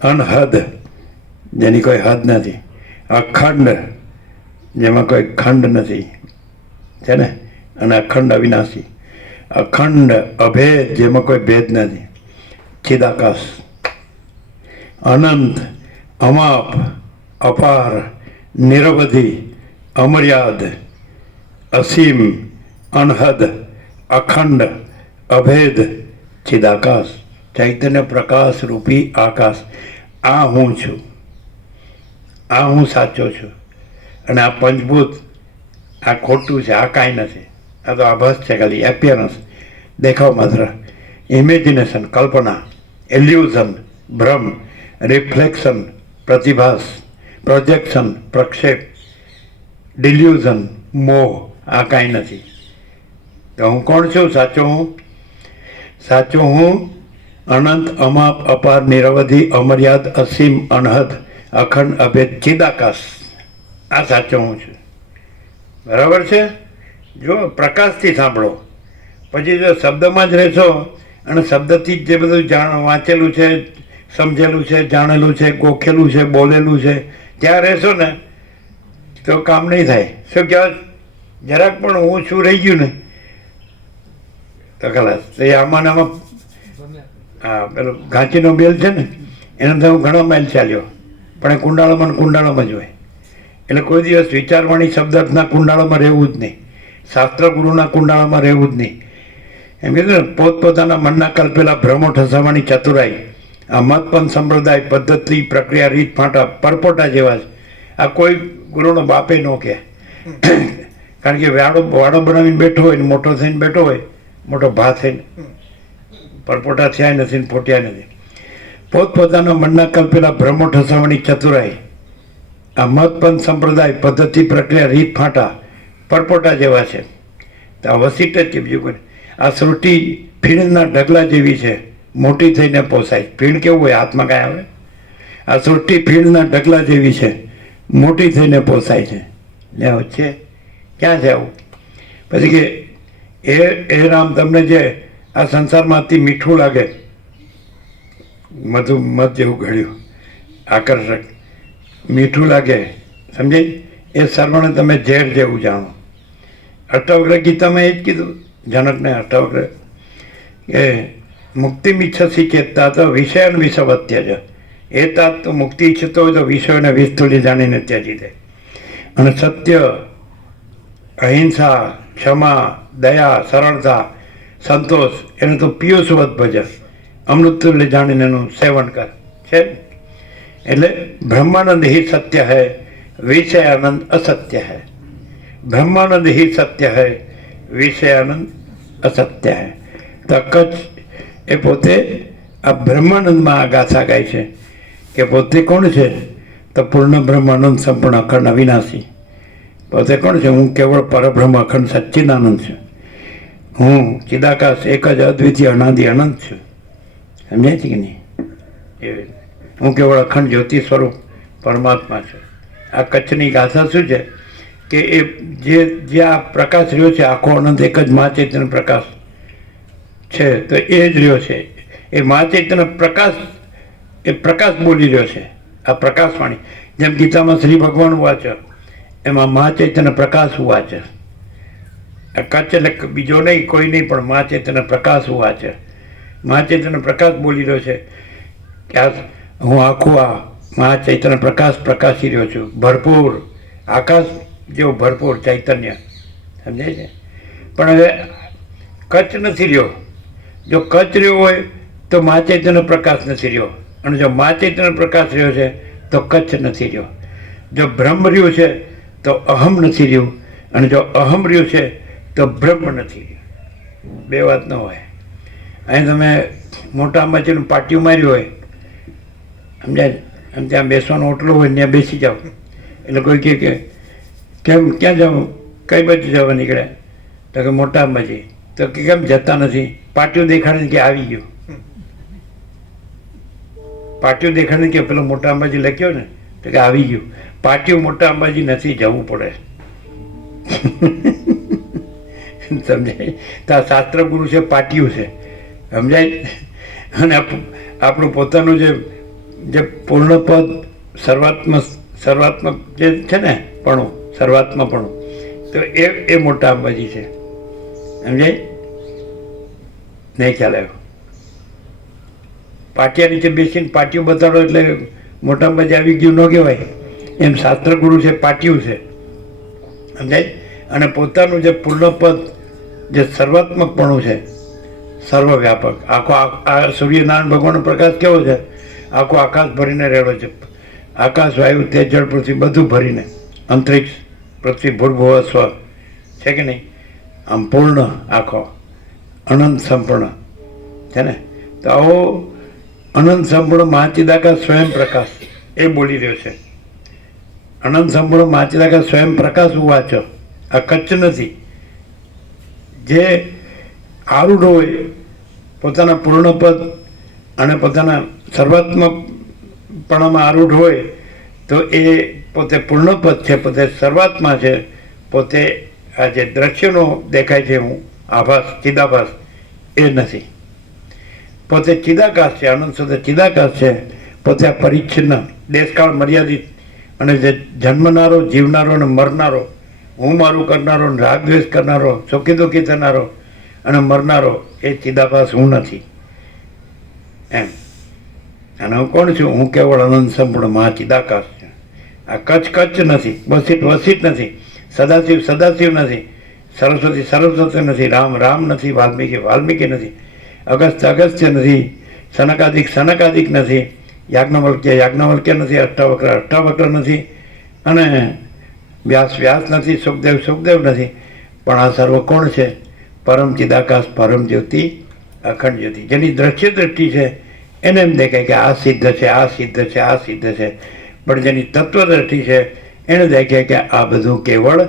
અનહદ જેની કોઈ હદ નથી, અખંડ જેમાં કોઈ ખંડ નથી, છે ને, અને અખંડ અવિનાશી, અખંડ અભેદ જેમાં કોઈ ભેદ નથી, ચિદાકાશ. અનંત, અમાપ, અપાર, નિરવધિ, અમર્યાદ, અસીમ, અનહદ, અખંડ, અભેદ, ચિદાકાશ. ચૈતન્ય પ્રકાશ રૂપી આકાશ. આ હું છું, આ હું સાચો છું. અને આ પંચભૂત, આ ખોટું છે, આ કાંઈ નથી. આ તો આભાસ છે, ખાલી એપિયરન્સ, દેખાવ માત્ર. ઇમેજિનેશન, કલ્પના, એલ્યુઝન, ભ્રમ, રિફ્લેક્શન, પ્રતિભાસ, પ્રોજેક્શન, પ્રક્ષેપ, ડિલ્યુઝન, મોહ. આ કાંઈ નથી. તો હું કોણ છું? સાચો હું. સાચો હું અનંત, અમાપ, અપાર, નિરવધિ, અમર્યાદ, અસીમ, અનહદ, અખંડ, અભેદ, ચિદાકાશ. આ સાચો હું છું. બરાબર છે? જો પ્રકાશથી સાંભળો. પછી જો શબ્દમાં જ રહેશો અને શબ્દથી જ જે બધું વાંચેલું છે, સમજેલું છે, જાણેલું છે, ગોખેલું છે, બોલેલું છે, ત્યાં રહેશો ને તો કામ નહીં થાય. શું કહેવાય? જરાક પણ હું શું રહી ગયું ને તો ખલાસ. તો એ આમાં ને આમાં હા, પેલો ઘાંચીનો બેલ છે ને એનાથી હું ઘણા માઇલ ચાલ્યો, પણ એ કુંડાળામાં ને કુંડાળામાં જ હોય. એટલે કોઈ દિવસ વિચારવાણી શબ્દાર્થના કુંડાળામાં રહેવું જ નહીં, શાસ્ત્રગુરુના કુંડાળામાં રહેવું જ નહીં. એમ કીધું ને, પોતપોતાના મનના કલ્પેલા ભ્રમો ઠસાવાની ચતુરાઈ, આ મતપંથ સંપ્રદાય, પદ્ધતિ, પ્રક્રિયા, રીત ફાંટા પરપોટા જેવા છે. આ કોઈ ગુરુનો બાપે ન કહે. કારણ કે વાડો બનાવીને બેઠો હોય ને મોટો થઈને બેઠો હોય, મોટો ભા થઈને, પરપોટા થયા નથી ને ફોટ્યા નથી. પોતપોતાના મનના કલ્પેલા ભ્રમો ઠસાવાની ચતુરાઈ, આ મતપંથ સંપ્રદાય, પદ્ધતિ, પ્રક્રિયા, રીત ફાંટા પરપોટા જેવા છે. તો આ વસીટ જ છે, બીજું કોઈ. આ સૃષ્ટિ ફીણના ઢગલા જેવી છે, મોટી થઈને પોસાય. ફીણ કેવું હોય? હાથમાં કાંઈ આવે? આ સૃષ્ટિ ફીણના ઢગલા જેવી છે, મોટી થઈને પોસાય છે. લે છે ક્યાં છે આવું? પછી કે એ રામ, તમને જે આ સંસારમાં અતિ મીઠું લાગે, મધ જેવું ઘડ્યું, આકર્ષક, મીઠું લાગે, સમજાય? એ સર્વને તમે ઝેર જેવું જાણો. અષ્ટાવક્ર ગીતામાં એ જ કીધું જનકને. અષ્ટાવક્ર કે મુક્તિ ઈચ્છસી ચેતતા તો વિષયન વિષવત્ય જ એ તાત તો મુક્તિ ઈચ્છતો હોય તો વિષયોને વિસ્તુલી જાણીને ત્યજી દે. અને સત્ય, અહિંસા, ક્ષમા, દયા, સરળતા, સંતોષ એને તો પિયુષવત ભજ, અમૃતુલ્ય જાણીને એનું સેવન કર છે. એટલે બ્રહ્માનંદ હિ સત્ય હૈ, વિષયાનંદ અસત્ય હૈ. બ્રહ્માનંદ હિ સત્ય હૈ, વિષયાનંદ અસત્ય હૈ. તો કચ્છ એ પોતે આ બ્રહ્માનંદમાં આ ગાથા ગાય છે કે પોતે કોણ છે? તો પૂર્ણ બ્રહ્માનંદ, સંપૂર્ણ અખંડ, અવિનાશી. પોતે કોણ છે? હું કેવળ પરબ્રહ્મ અખંડ સચ્ચિદાનંદ છું. હું ચિદાકાશ, એક જ અદ્વિતીય અનાદિ અનંત છું. સમજાય છે કે નહીં? એવી હું કેવળ અખંડ જ્યોતિ સ્વરૂપ પરમાત્મા છું. આ કચ્છની ગાથા શું છે કે એ જે આ પ્રકાશ રહ્યો છે, આખો અનંત એક જ મા ચૈતન્ય પ્રકાશ છે, તો એ જ રહ્યો છે. એ મા ચૈતન્ય પ્રકાશ, એ પ્રકાશ બોલી રહ્યો છે. આ પ્રકાશવાણી, જેમ ગીતામાં શ્રી ભગવાન વાચ, એમાં મા ચૈતન્ય પ્રકાશ વાચ. આ કચ્છ એટલે બીજો નહીં, કોઈ નહીં, પણ મા ચૈતન્ય પ્રકાશ વાચ. મા ચૈતન્ય પ્રકાશ બોલી રહ્યો છે કે આ હું આખું આ મહા ચૈતન્ય પ્રકાશ પ્રકાશી રહ્યો છું. ભરપૂર આકાશ જેવો ભરપૂર ચૈતન્ય. સમજાય છે? પણ હવે કચ્છ નથી રહ્યો. જો કચ્છ રહ્યો હોય તો મહા ચૈતન્ય પ્રકાશ નથી રહ્યો, અને જો મહા ચૈતન્ય પ્રકાશ રહ્યો છે તો કચ્છ નથી રહ્યો. જો બ્રહ્મ રહ્યું છે તો અહમ નથી રહ્યું, અને જો અહમ રહ્યું છે તો બ્રહ્મ નથી રહ્યું. બે વાત ન હોય. અહીં તમે મોટા અંબાજીનું પાટિયું માર્યું હોય, સમજાય? એમ ત્યાં બેસવાનો હોટલો હોય, ત્યાં બેસી જાઓ. એટલે કોઈ કહે કે કેમ, ક્યાં જાઓ, કઈ બાજુ જવા નીકળ્યા? તો કે મોટા અંબાજી. તો કે કેમ જતા નથી? પાટિયું દેખાડે કે આવી ગયું. પાટિયું દેખાડે કે પેલો મોટા અંબાજી લખ્યો ને, તો કે આવી ગયું. પાટિયું મોટા અંબાજી નથી, જવું પડે. સમજાય? તો આ શાસ્ત્ર ગુરુ છે, પાટિયું છે. સમજાય? અને આપણું પોતાનું જે પૂર્ણપદ સર્વાત્મક જે છે ને પણું, સર્વાત્મપણું, તો એ મોટા અંબાજી છે. સમજાય? નહીં ખ્યાલ આવ્યો? પાટિયા નીચે બેસીને પાટિયું બતાડો એટલે મોટામાં બાજુ આવી ગયું ન કહેવાય. એમ શાસ્ત્રગુરુ છે પાટિયું છે, સમજાય. અને પોતાનું જે પૂર્ણપદ, જે સર્વાત્મકપણું છે, સર્વવ્યાપક, આખો આ સૂર્યનારાયણ ભગવાનનો પ્રકાશ કેવો છે? આખો આકાશ ભરીને રહેલો છે. આકાશ, વાયુ, તેજ, જળ, પૃથ્વી બધું ભરીને, અંતરિક્ષ, પૃથ્વી, ભૂર્ભુવ, સ્વ, છે કે નહીં? આમ પૂર્ણ, આખો અનંત સંપૂર્ણ છે ને. તો આવો અનંત સંપૂર્ણ મહાચિદાકાશ સ્વયં પ્રકાશ એ બોલી રહ્યો છે. અનંત સંપૂર્ણ મહાચિદાકાશ સ્વયં પ્રકાશ વાંચો. આ કચ્છ નથી. જે આરૂઢ હોય પોતાના પૂર્ણપદ અને પોતાના સર્વાત્મકપણામાં આરૂઢ હોય તો એ પોતે પૂર્ણપદ છે, પોતે સર્વાત્મા છે, પોતે આ જે દ્રશ્યનો દેખાય છે હું આભાસ, ચિદાભાસ, એ નથી. પોતે ચિદાકાશ છે, આનંદ સાથે ચિદાકાશ છે, પોતે આ પરિચ્છિન્ન, દેશકાળ મર્યાદિત, અને જે જન્મનારો, જીવનારો અને મરનારો, હું મારું કરનારો, રાગદ્વેષ કરનારો, સુખી દુઃખી થનારો અને મરનારો, એ ચિદાભાસ હું નથી એમ. અને હું કોણ છું? હું કેવળ અનંત સંપૂર્ણ મહાચિદાકાશ છું. આ કચ્છ કચ્છ નથી, વસિત વસિત નથી, સદાશિવ સદાશિવ નથી, સરસ્વતી સરસ્વતી નથી, રામ રામ નથી, વાલ્મીકી વાલ્મીકી નથી, અગસ્ત્ય અગસ્ત્ય નથી, સનકાદિક સનકાદિક નથી, યાજ્ઞવલ્ક્ય યાજ્ઞવલ્ક્ય નથી, અષ્ટાવક્ર અષ્ટાવક્ર નથી, અને વ્યાસ વ્યાસ નથી, સુખદેવ સુખદેવ નથી. પણ આ સર્વ કોણ છે? પરમ ચિદાકાશ, પરમ જ્યોતિ, અખંડ જ્યોતિ. જેની દ્રશ્ય દ્રષ્ટિ છે એને એમ દેખાય કે આ સિદ્ધ છે, આ સિદ્ધ છે, આ સિદ્ધ છે. પણ જેની તત્વ દ્રષ્ટિ છે એને દેખાય કે આ બધું કેવળ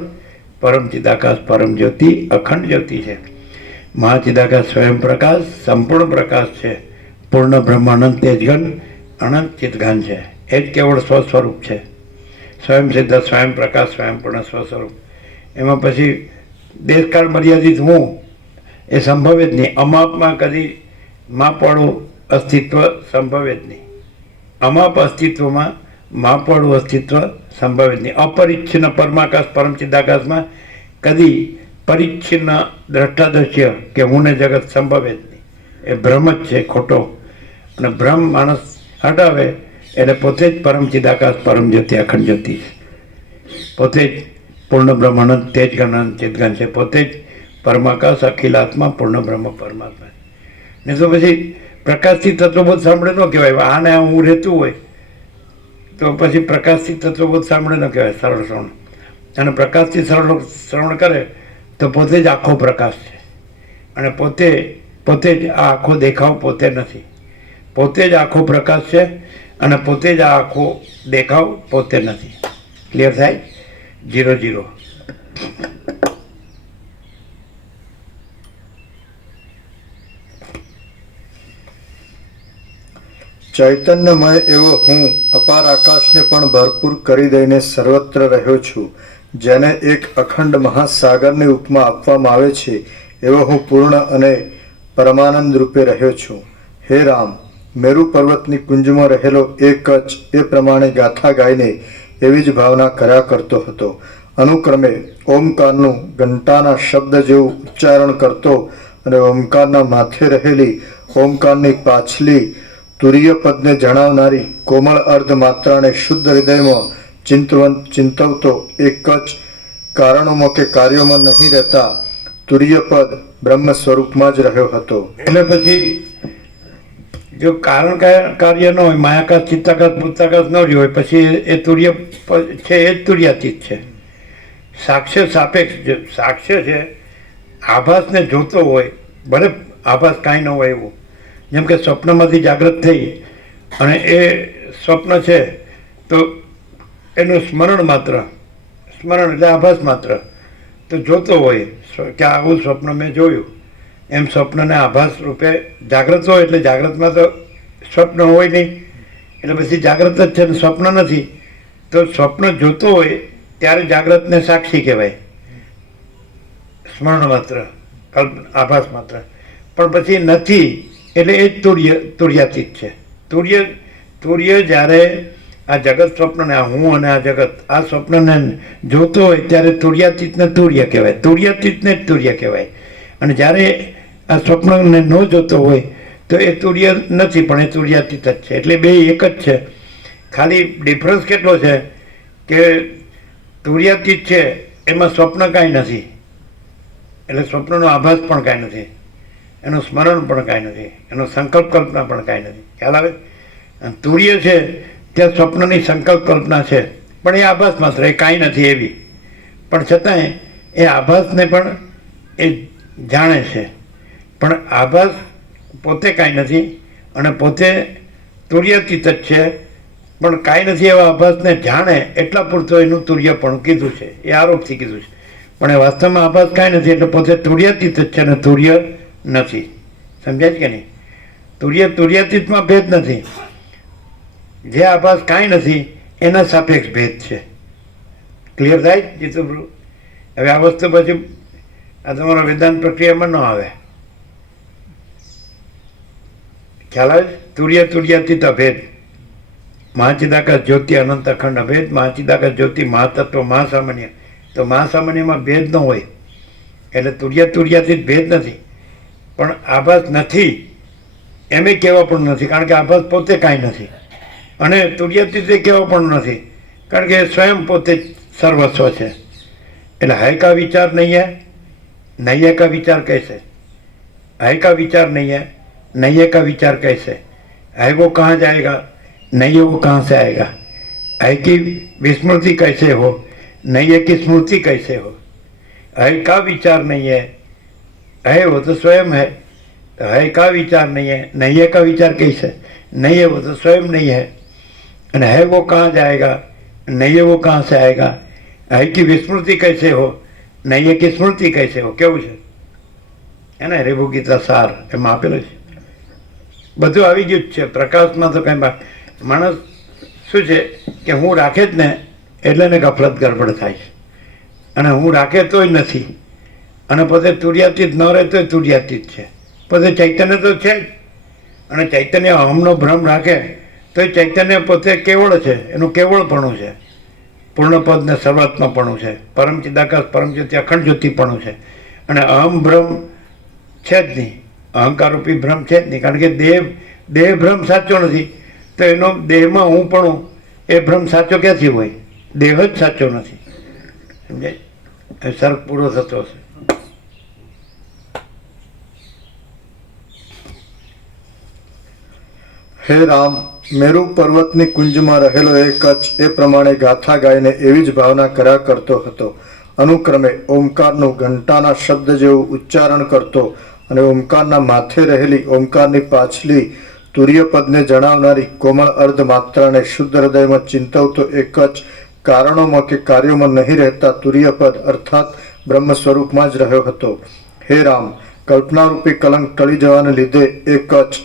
પરમ ચિદાકાશ, પરમ જ્યોતિ, અખંડ જ્યોતિ છે. મહાચિદાકાશ સ્વયં પ્રકાશ, સંપૂર્ણ પ્રકાશ છે, પૂર્ણ બ્રહ્માનંદ તેજઘન અનંત ચિતઘન છે. એ જ કેવળ સ્વસ્વરૂપ છે, સ્વયં સિદ્ધ, સ્વયં પ્રકાશ, સ્વયં પૂર્ણ સ્વસ્વરૂપ. એમાં પછી દેશકાળ મર્યાદિત હું એ સંભવે જ નહીં. અમાપમાં કદી માપવાળું અસ્તિત્વ સંભવે જ નહીં. અમાપ અસ્તિત્વમાં માપવાળું અસ્તિત્વ સંભવે જ નહીં. અપરિચ્છિન્ન પરમાકાશ, પરમ ચિદાકાશમાં કદી પરિચ્છિન્ન દ્રષ્ટાદ્રશ્ય કે હું ને જગત સંભવે જ નહીં. એ ભ્રમ જ છે, ખોટો. અને ભ્રમ માણસ હટાવે એટલે પોતે જ પરમ ચિદાકાશ, પરમ જ્યોતિ, અખંડ જ્યોતિ છે. પોતે જ પૂર્ણ બ્રહ્મ અનંત તેજઘન અનંત ચિતઘન છે. પોતે જ પરમાકાશ, અખિલાત્મા, પૂર્ણ બ્રહ્મ પરમાત્મા છે. ને તો પછી પ્રકાશથી તત્વબોધ સાંભળે ન કહેવાય. આને હું રહેતું હોય તો પછી પ્રકાશથી તત્વબોધ સાંભળે ન કહેવાય, સરળ શ્રવણ. અને પ્રકાશથી સરળ શ્રવણ કરે તો પોતે જ આખો પ્રકાશ છે. અને પોતે જ આ આખો દેખાવ પોતે નથી. પોતે જ આખો પ્રકાશ છે અને પોતે જ આ આખો દેખાવ પોતે નથી. ક્લિયર થાય? 0-0. ચૈતન્યમય એવો હું અપાર આકાશને પણ ભરપૂર કરી દઈને સર્વત્ર રહ્યો છું. જેને એક અખંડ મહાસાગરની ઉપમા આપવામાં આવે છે એવો હું પૂર્ણ અને પરમાનંદ રૂપે રહ્યો છું. હે રામ, મેરુ પર્વતની કુંજમાં રહેલો એ કચ્છ એ પ્રમાણે ગાથા ગાઈને એવી જ ભાવના કર્યા કરતો હતો. અનુક્રમે ઓમકારનું ઘંટાના શબ્દ જેવું ઉચ્ચારણ કરતો અને ઓમકારના માથે રહેલી ઓમકારની પાછલી તુરીય પદને જણાવનારી કોમળ અર્ધ માત્રાને શુદ્ધ હૃદયમાં ચિંતવતો એ કચ્છ કારણોમાં કે કાર્યોમાં નહીં રહેતા તુરીય પદ બ્રહ્મ સ્વરૂપમાં જ રહ્યો હતો. એટલે પછી જો કારણ કાર્ય ન હોય, માયાકાશ, ચિત્તાકાશ, ભૂતાકાશ ન રહ્યો હોય, પછી એ તુર્ય છે એ જ તુર્યાતીત છે. સાક્ષ્ય સાપેક્ષ સાક્ષ્ય છે. આભાસને જોતો હોય, ભલે આભાસ કાંઈ ન હોય એવું. જેમ કે સ્વપ્નમાંથી જાગૃત થઈ અને એ સ્વપ્ન છે તો એનું સ્મરણ માત્ર, સ્મરણ એટલે આભાસ માત્ર, તો જોતો હોય કે આવું સ્વપ્ન મેં જોયું. એમ સ્વપ્નને આભાસ રૂપે જાગૃત હોય એટલે જાગૃતમાં તો સ્વપ્ન હોય નહીં, એટલે પછી જાગૃત જ છે ને સ્વપ્ન નથી. તો સ્વપ્ન જોતો હોય ત્યારે જાગૃતને સાક્ષી કહેવાય, સ્મરણ માત્ર, આભાસ માત્ર. પણ પછી નથી એટલે એ જ તુર્યાતીત છે. તુર્ય જ્યારે આ જગત સ્વપ્નને, આ હું અને આ જગત આ સ્વપ્નને જોતો હોય ત્યારે તુર્યાતીતને તુર્ય કહેવાય, તુર્યાતીતને જ તુર્ય કહેવાય. અને જ્યારે આ સ્વપ્નને ન જોતો હોય તો એ તુર્ય નથી, પણ એ તુર્યાતીત જ છે. એટલે બે એક જ છે. ખાલી ડિફરન્સ કેટલો છે કે તુર્યાતીત છે એમાં સ્વપ્ન કાંઈ નથી, એટલે સ્વપ્નનો આભાસ પણ કાંઈ નથી, એનું સ્મરણ પણ કાંઈ નથી, એનો સંકલ્પ કલ્પના પણ કાંઈ નથી. ખ્યાલ આવે? અને તુર્ય છે ત્યાં સ્વપ્નની સંકલ્પ કલ્પના છે, પણ એ આભાસ માત્ર, એ કાંઈ નથી એવી. પણ છતાંય એ આભાસને પણ એ જાણે છે. પણ આભાસ પોતે કાંઈ નથી અને પોતે તુર્યાતીત જ છે, પણ કાંઈ નથી એવા આભાસને જાણે એટલા પૂરતો એનું તુર્યપણું કીધું છે, એ આરોપથી કીધું છે. પણ એ વાસ્તવમાં આભાસ કાંઈ નથી, એટલે પોતે તુર્યાતીત જ છે અને તુર્ય નથી. સમજાય છે કે નહીં? તુર્યાતીતમાં ભેદ નથી. જે આભાસ કાંઈ નથી એના સાપેક્ષ ભેદ છે. ક્લિયર થાય જીતુભ્રુ? હવે આ વસ્તુ પછી આ તમારા વેદાંત પ્રક્રિયામાં ન આવે. ખ્યાલ આવે? તુર્યાતીત અભેદ, મહાચિદાકાશ જ્યોતિ અનંત અખંડ અભેદ, મહાચિદાકાશ જ્યોતિ મહાતત્વ મહાસામાન્ય. તો મહાસામાન્યમાં ભેદ ન હોય એટલે તુર્યાતીત ભેદ નથી. પણ આભાસ નથી એમ કહેવા પણ નથી, કારણ કે આભાસ પોતે કાંઈ નથી. અને તુર્યાતીત કહેવા પણ નથી, કારણ કે સ્વયં પોતે સર્વસ્વ છે. એટલે है का विचार नहीं है, नहीं है का विचार कैसे? है का विचार नहीं है, नहीं है का विचार कैसे? है वो कहाँ जाएगा, नहीं है वो कहाँ से आएगा? है की विस्मृति कैसे हो, नहीं है की स्मृति कैसे हो? है का विचार नहीं है, है वो तो स्वयं है. है का विचार नहीं है, नहीं है का विचार कैसे? नहीं है वो तो स्वयं नहीं है. અને है वो कहाँ जाएगा, नहीं है वो कहाँ से आएगा? है की विस्मृति कैसे हो, नहीं है की स्मृति कैसे हो? કેવું છે એને રેબુ ગીતા સાર એમાં આપેલું છે. બધું આવી ગયું જ છે. પ્રકાશમાં તો કંઈ માણસ શું છે કે હું રાખે જ ને એટલે એને ગફલત ગડબડ થાય છે, અને હું રાખે તોય નથી, અને પોતે તુર્યાતીત ન રહે તોય તુર્યાતીત છે. પોતે ચૈતન્ય તો છે જ, અને ચૈતન્ય અહમનો ભ્રમ રાખે તો એ ચૈતન્ય પોતે કેવળ છે, એનું કેવળપણું છે, પૂર્ણપદ ને સર્વાત્માપણું છે, પરમ ચિદાકાશ પરમ જ્યોતિ અખંડ જ્યોતિપણું છે. અને અહમ ભ્રમ છે જ નહીં, અહંકારરૂપી ભ્રમ છે જ નહીં, કારણ કે દેહ ભ્રમ સાચો નથી, તો એનો દેહમાં હું પણ એ ભ્રમ સાચો ક્યાંથી હોય? દેહ જ સાચો નથી. સમજાય? એ સર્ગ પૂરો થતો હશે. હે રામ, મેરુ પર્વતની કુંજમાં રહેલો એ કચ્છ એ પ્રમાણે ગાથા ગાઈને એવી જ ભાવના કર્યા કરતો હતો. અનુક્રમે ઓમકારનું ઘંટાના શબ્દ જેવું ઉચ્ચારણ કરતો અને ઓમકારના માથે રહેલી ઓમકારની પાછલી તુર્યપદને જણાવનારી કોમળ અર્ધ માત્રાને શુદ્ધ હૃદયમાં ચિંતવતો એ કચ્છ કારણોમાં કે કાર્યોમાં નહીં રહેતા તુર્યપદ અર્થાત બ્રહ્મ સ્વરૂપમાં જ રહ્યો હતો. હે રામ, કલ્પનારૂપી કલંક ટળી જવાને લીધે એ કચ્છ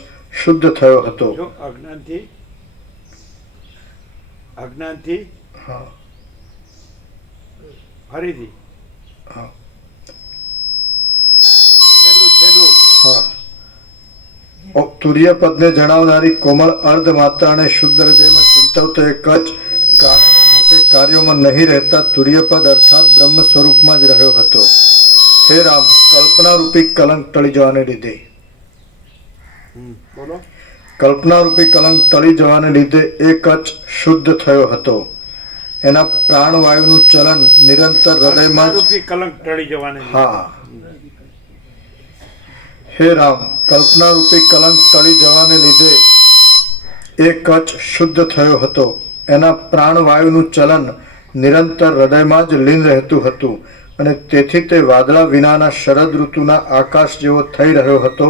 શુદ્ધ થયો હતો. જો અજ્ઞાનથી હા ફરીથી હા છેલ્લું હા. તુર્યપદને જણાવનારી કોમળ અર્ધ માત્રાને શુદ્ધ હૃદયમાં ચિંતવતો એ કચ્છ કારણોમાં કે કાર્યોમાં નહીં રહેતા તુર્યપદ અર્થાત બ્રહ્મ સ્વરૂપમાં જ રહ્યો હતો. હે રામ, કલ્પનારૂપી કલંક ટળી જવાને લીધે બોલો. કલ્પનારૂપી કલંક ટળી જવાને લીધે એ કચ્છ શુદ્ધ થયો હતો. એના પ્રાણવાયુનું ચલન નિરંતર હૃદયમાં જ કલંક ટળી જવાને હા. હે રામ, કલ્પનારૂપી કલંક ટળી જવાને લીધે એ કચ્છ શુદ્ધ થયો હતો. એના પ્રાણવાયુનું ચલન નિરંતર હૃદયમાં જ લીન રહેતું હતું, અને તેથી તે વાદળા વિનાના શરદ ઋતુના આકાશ જેવો થઈ રહ્યો હતો.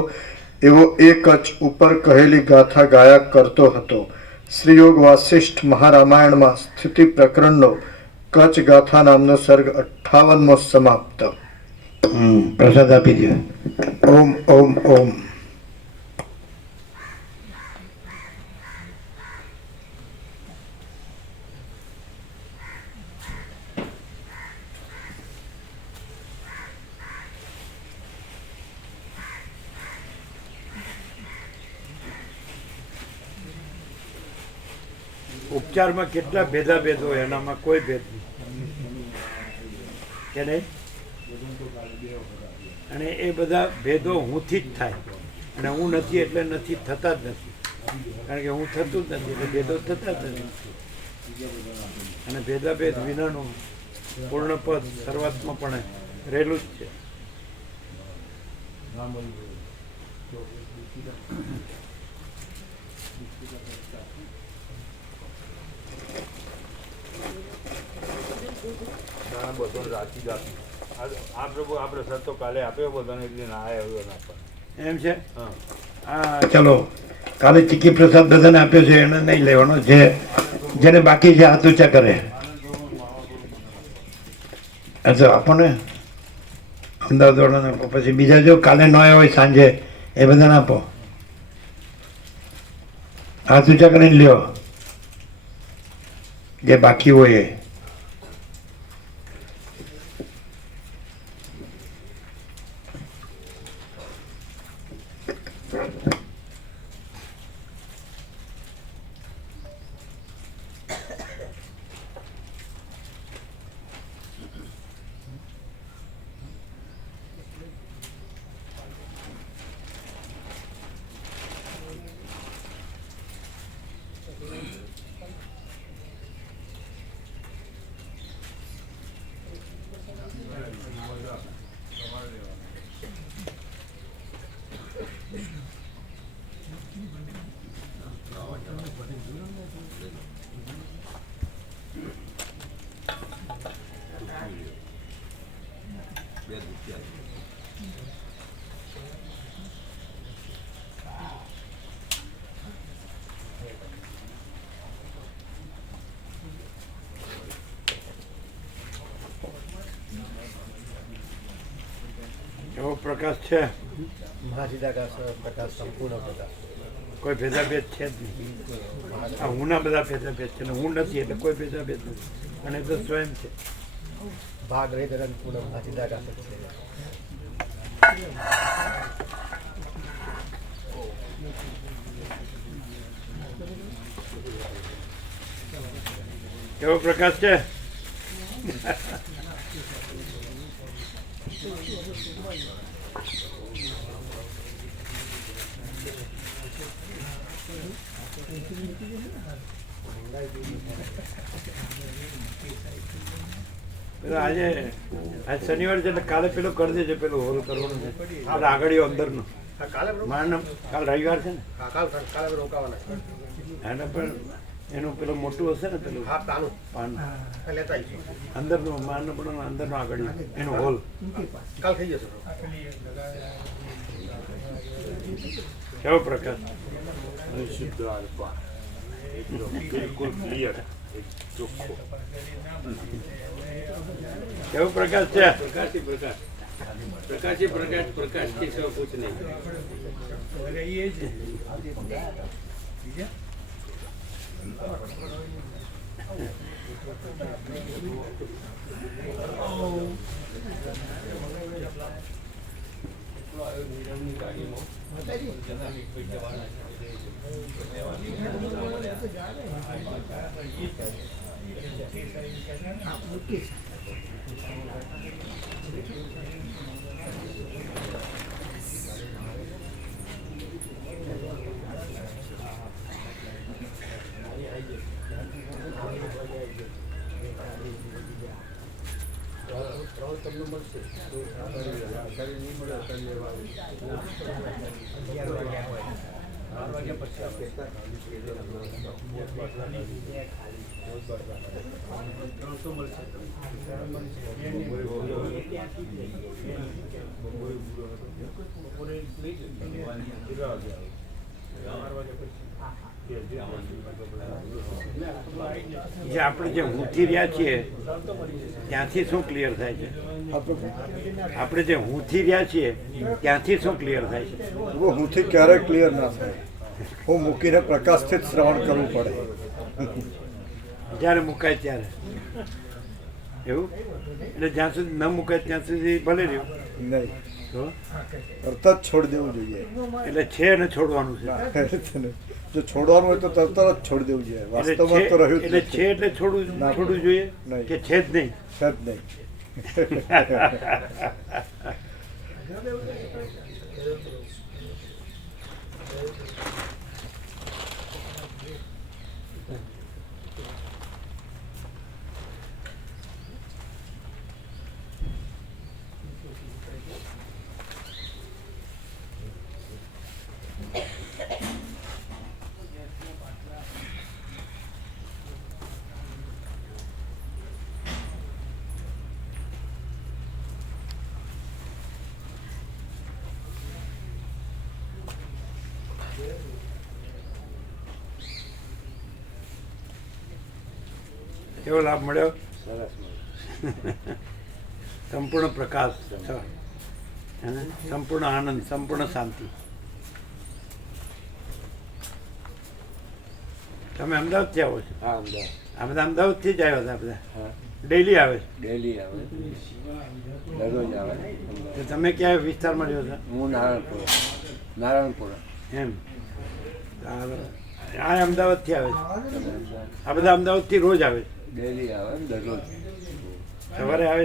એવો એ કચ્છ ઉપર કહેલી ગાથા ગાયા કરતો હતો. શ્રીયોગ વાસિષ્ઠ મહારામાયણમાં સ્થિતિ પ્રકરણનો કચ્છ ગાથા નામનો સર્ગ 58મો સમાપ્ત. પ્રસાદ આપી દો. ઓમ ઓમ ઓમ. ઉપચારમાં કેટલા ભેદ હોય, એનામાં કોઈ ભેદ નહીં કે નહીં. અને એ બધા ભેદો હુંથી જ થાય. અને હું નથી એટલે નથી થતા જ નથી, કારણ કે હું થતું જ નથી એટલે ભેદો થતા જ નથી. અને ભેદાભેદ વિનાનું પૂર્ણ પદ સર્વાત્મપણે રહેલું જ છે. બધું રાખી જાતું આ પ્રભુ આપણે સર તો કાલે આપ્યો બધાને એટલે ના આવ્યો ના પણ એમ છે. હા હા, ચલો કાલે ચીકી પ્રસાદ બધાને આપ્યો છે એને નહીં લેવાનો, જેને બાકી છે હાથ ઊંચા કરે. અચ્છા આપો ને અમદાવાદ વાળાને આપો, પછી બીજા જો કાલે ન આવ્યા હોય સાંજે એ બધાને આપો. હાથ ઊંચા કરીને લ્યો જે બાકી હોય એ. એવો પ્રકાશ છે, મહાચિદાકાશ પ્રકાશ સંપૂર્ણ પ્રકાશ. કોઈ ભેદાભેદ છે જ નહીં. આ હુંના બધા ભેદાભેદ છે ને હું નથી એટલે કોઈ ભેદાભેદ નથી, અને એ તો સ્વયં છે. ભાગ રહિત અને પૂર્ણ મહાચિદાકાશ જ છે. એવો પ્રકાશ છે. આજે આજ શનિવાર છે એટલે કાલે પેલું કરી દેજો, પેલું હોલ કરવાનું છે આપણે આગળીઓ અંદરનું. કાલે મારને કાલ રવિવાર છે ને, કાલે રોકાવાના એને પણ એનું પેલું મોટું હશે ને પેલું હા પાનું પાન લેતા આવીશું. અંદરનું મારને પણ અંદરનું આગળ એનું હોલ. કાલ થઈ જશે. કેવો પ્રકાશ. શુદ્ધ આલ્ફા એકદમ બિલકુલ ક્લિયર ચોખ્ખો. કેવો પ્રકાશ છે. प्रकाश ही प्रकाश, प्रकाश ही प्रकाश, प्रकाश के सिवा कुछ नहीं. જે આપણે જે હુંથી રહ્યા છીએ ત્યાંથી શું ક્લિયર થાય છે. આપણે જે હુંથી રહ્યા છીએ ત્યાંથી શું ક્લિયર થાય છે. હુંથી ક્યારેય ક્લિયર ના થાય. હું મૂકીને પ્રકાશથી જ શ્રવણ કરવું પડે. જ્યારે મુકાય ત્યારે એવું, એટલે જ્યાં સુધી ન મુકાય ત્યાં સુધી ભલે રહ્યું નહીં, તો તરત જ છોડી દેવું જોઈએ. એટલે છે ને છોડવાનું છે. જો છોડવાનું હોય તો તરત જ છોડી દેવું જોઈએ. એટલે વાસ્તવમાં તો રહ્યું જ એટલે નથી. છે એટલે છોડવું જોઈએ નહીં. કે છે જ નહીં. છે જ નહીં. કેવો લાભ મળ્યો? સરસ. સંપૂર્ણ પ્રકાશ છે. હે ને? સંપૂર્ણ આનંદ, સંપૂર્ણ શાંતિ. તમે અમદાવાદથી આવો છો? હા, અમદાવાદ. આ બધા અમદાવાદથી જ આવ્યા હતા બધા? હા, ડેલી આવે છે? ડેલી આવે, દરરોજ આવે. તો તમે ક્યાં વિસ્તારમાં રહ્યો છો? હું નારાયણપુરા. એમ આ અમદાવાદથી આવે છે? આ બધા અમદાવાદથી રોજ આવે છે? ડેલી આવે, દરરોજ. સવારે આવે,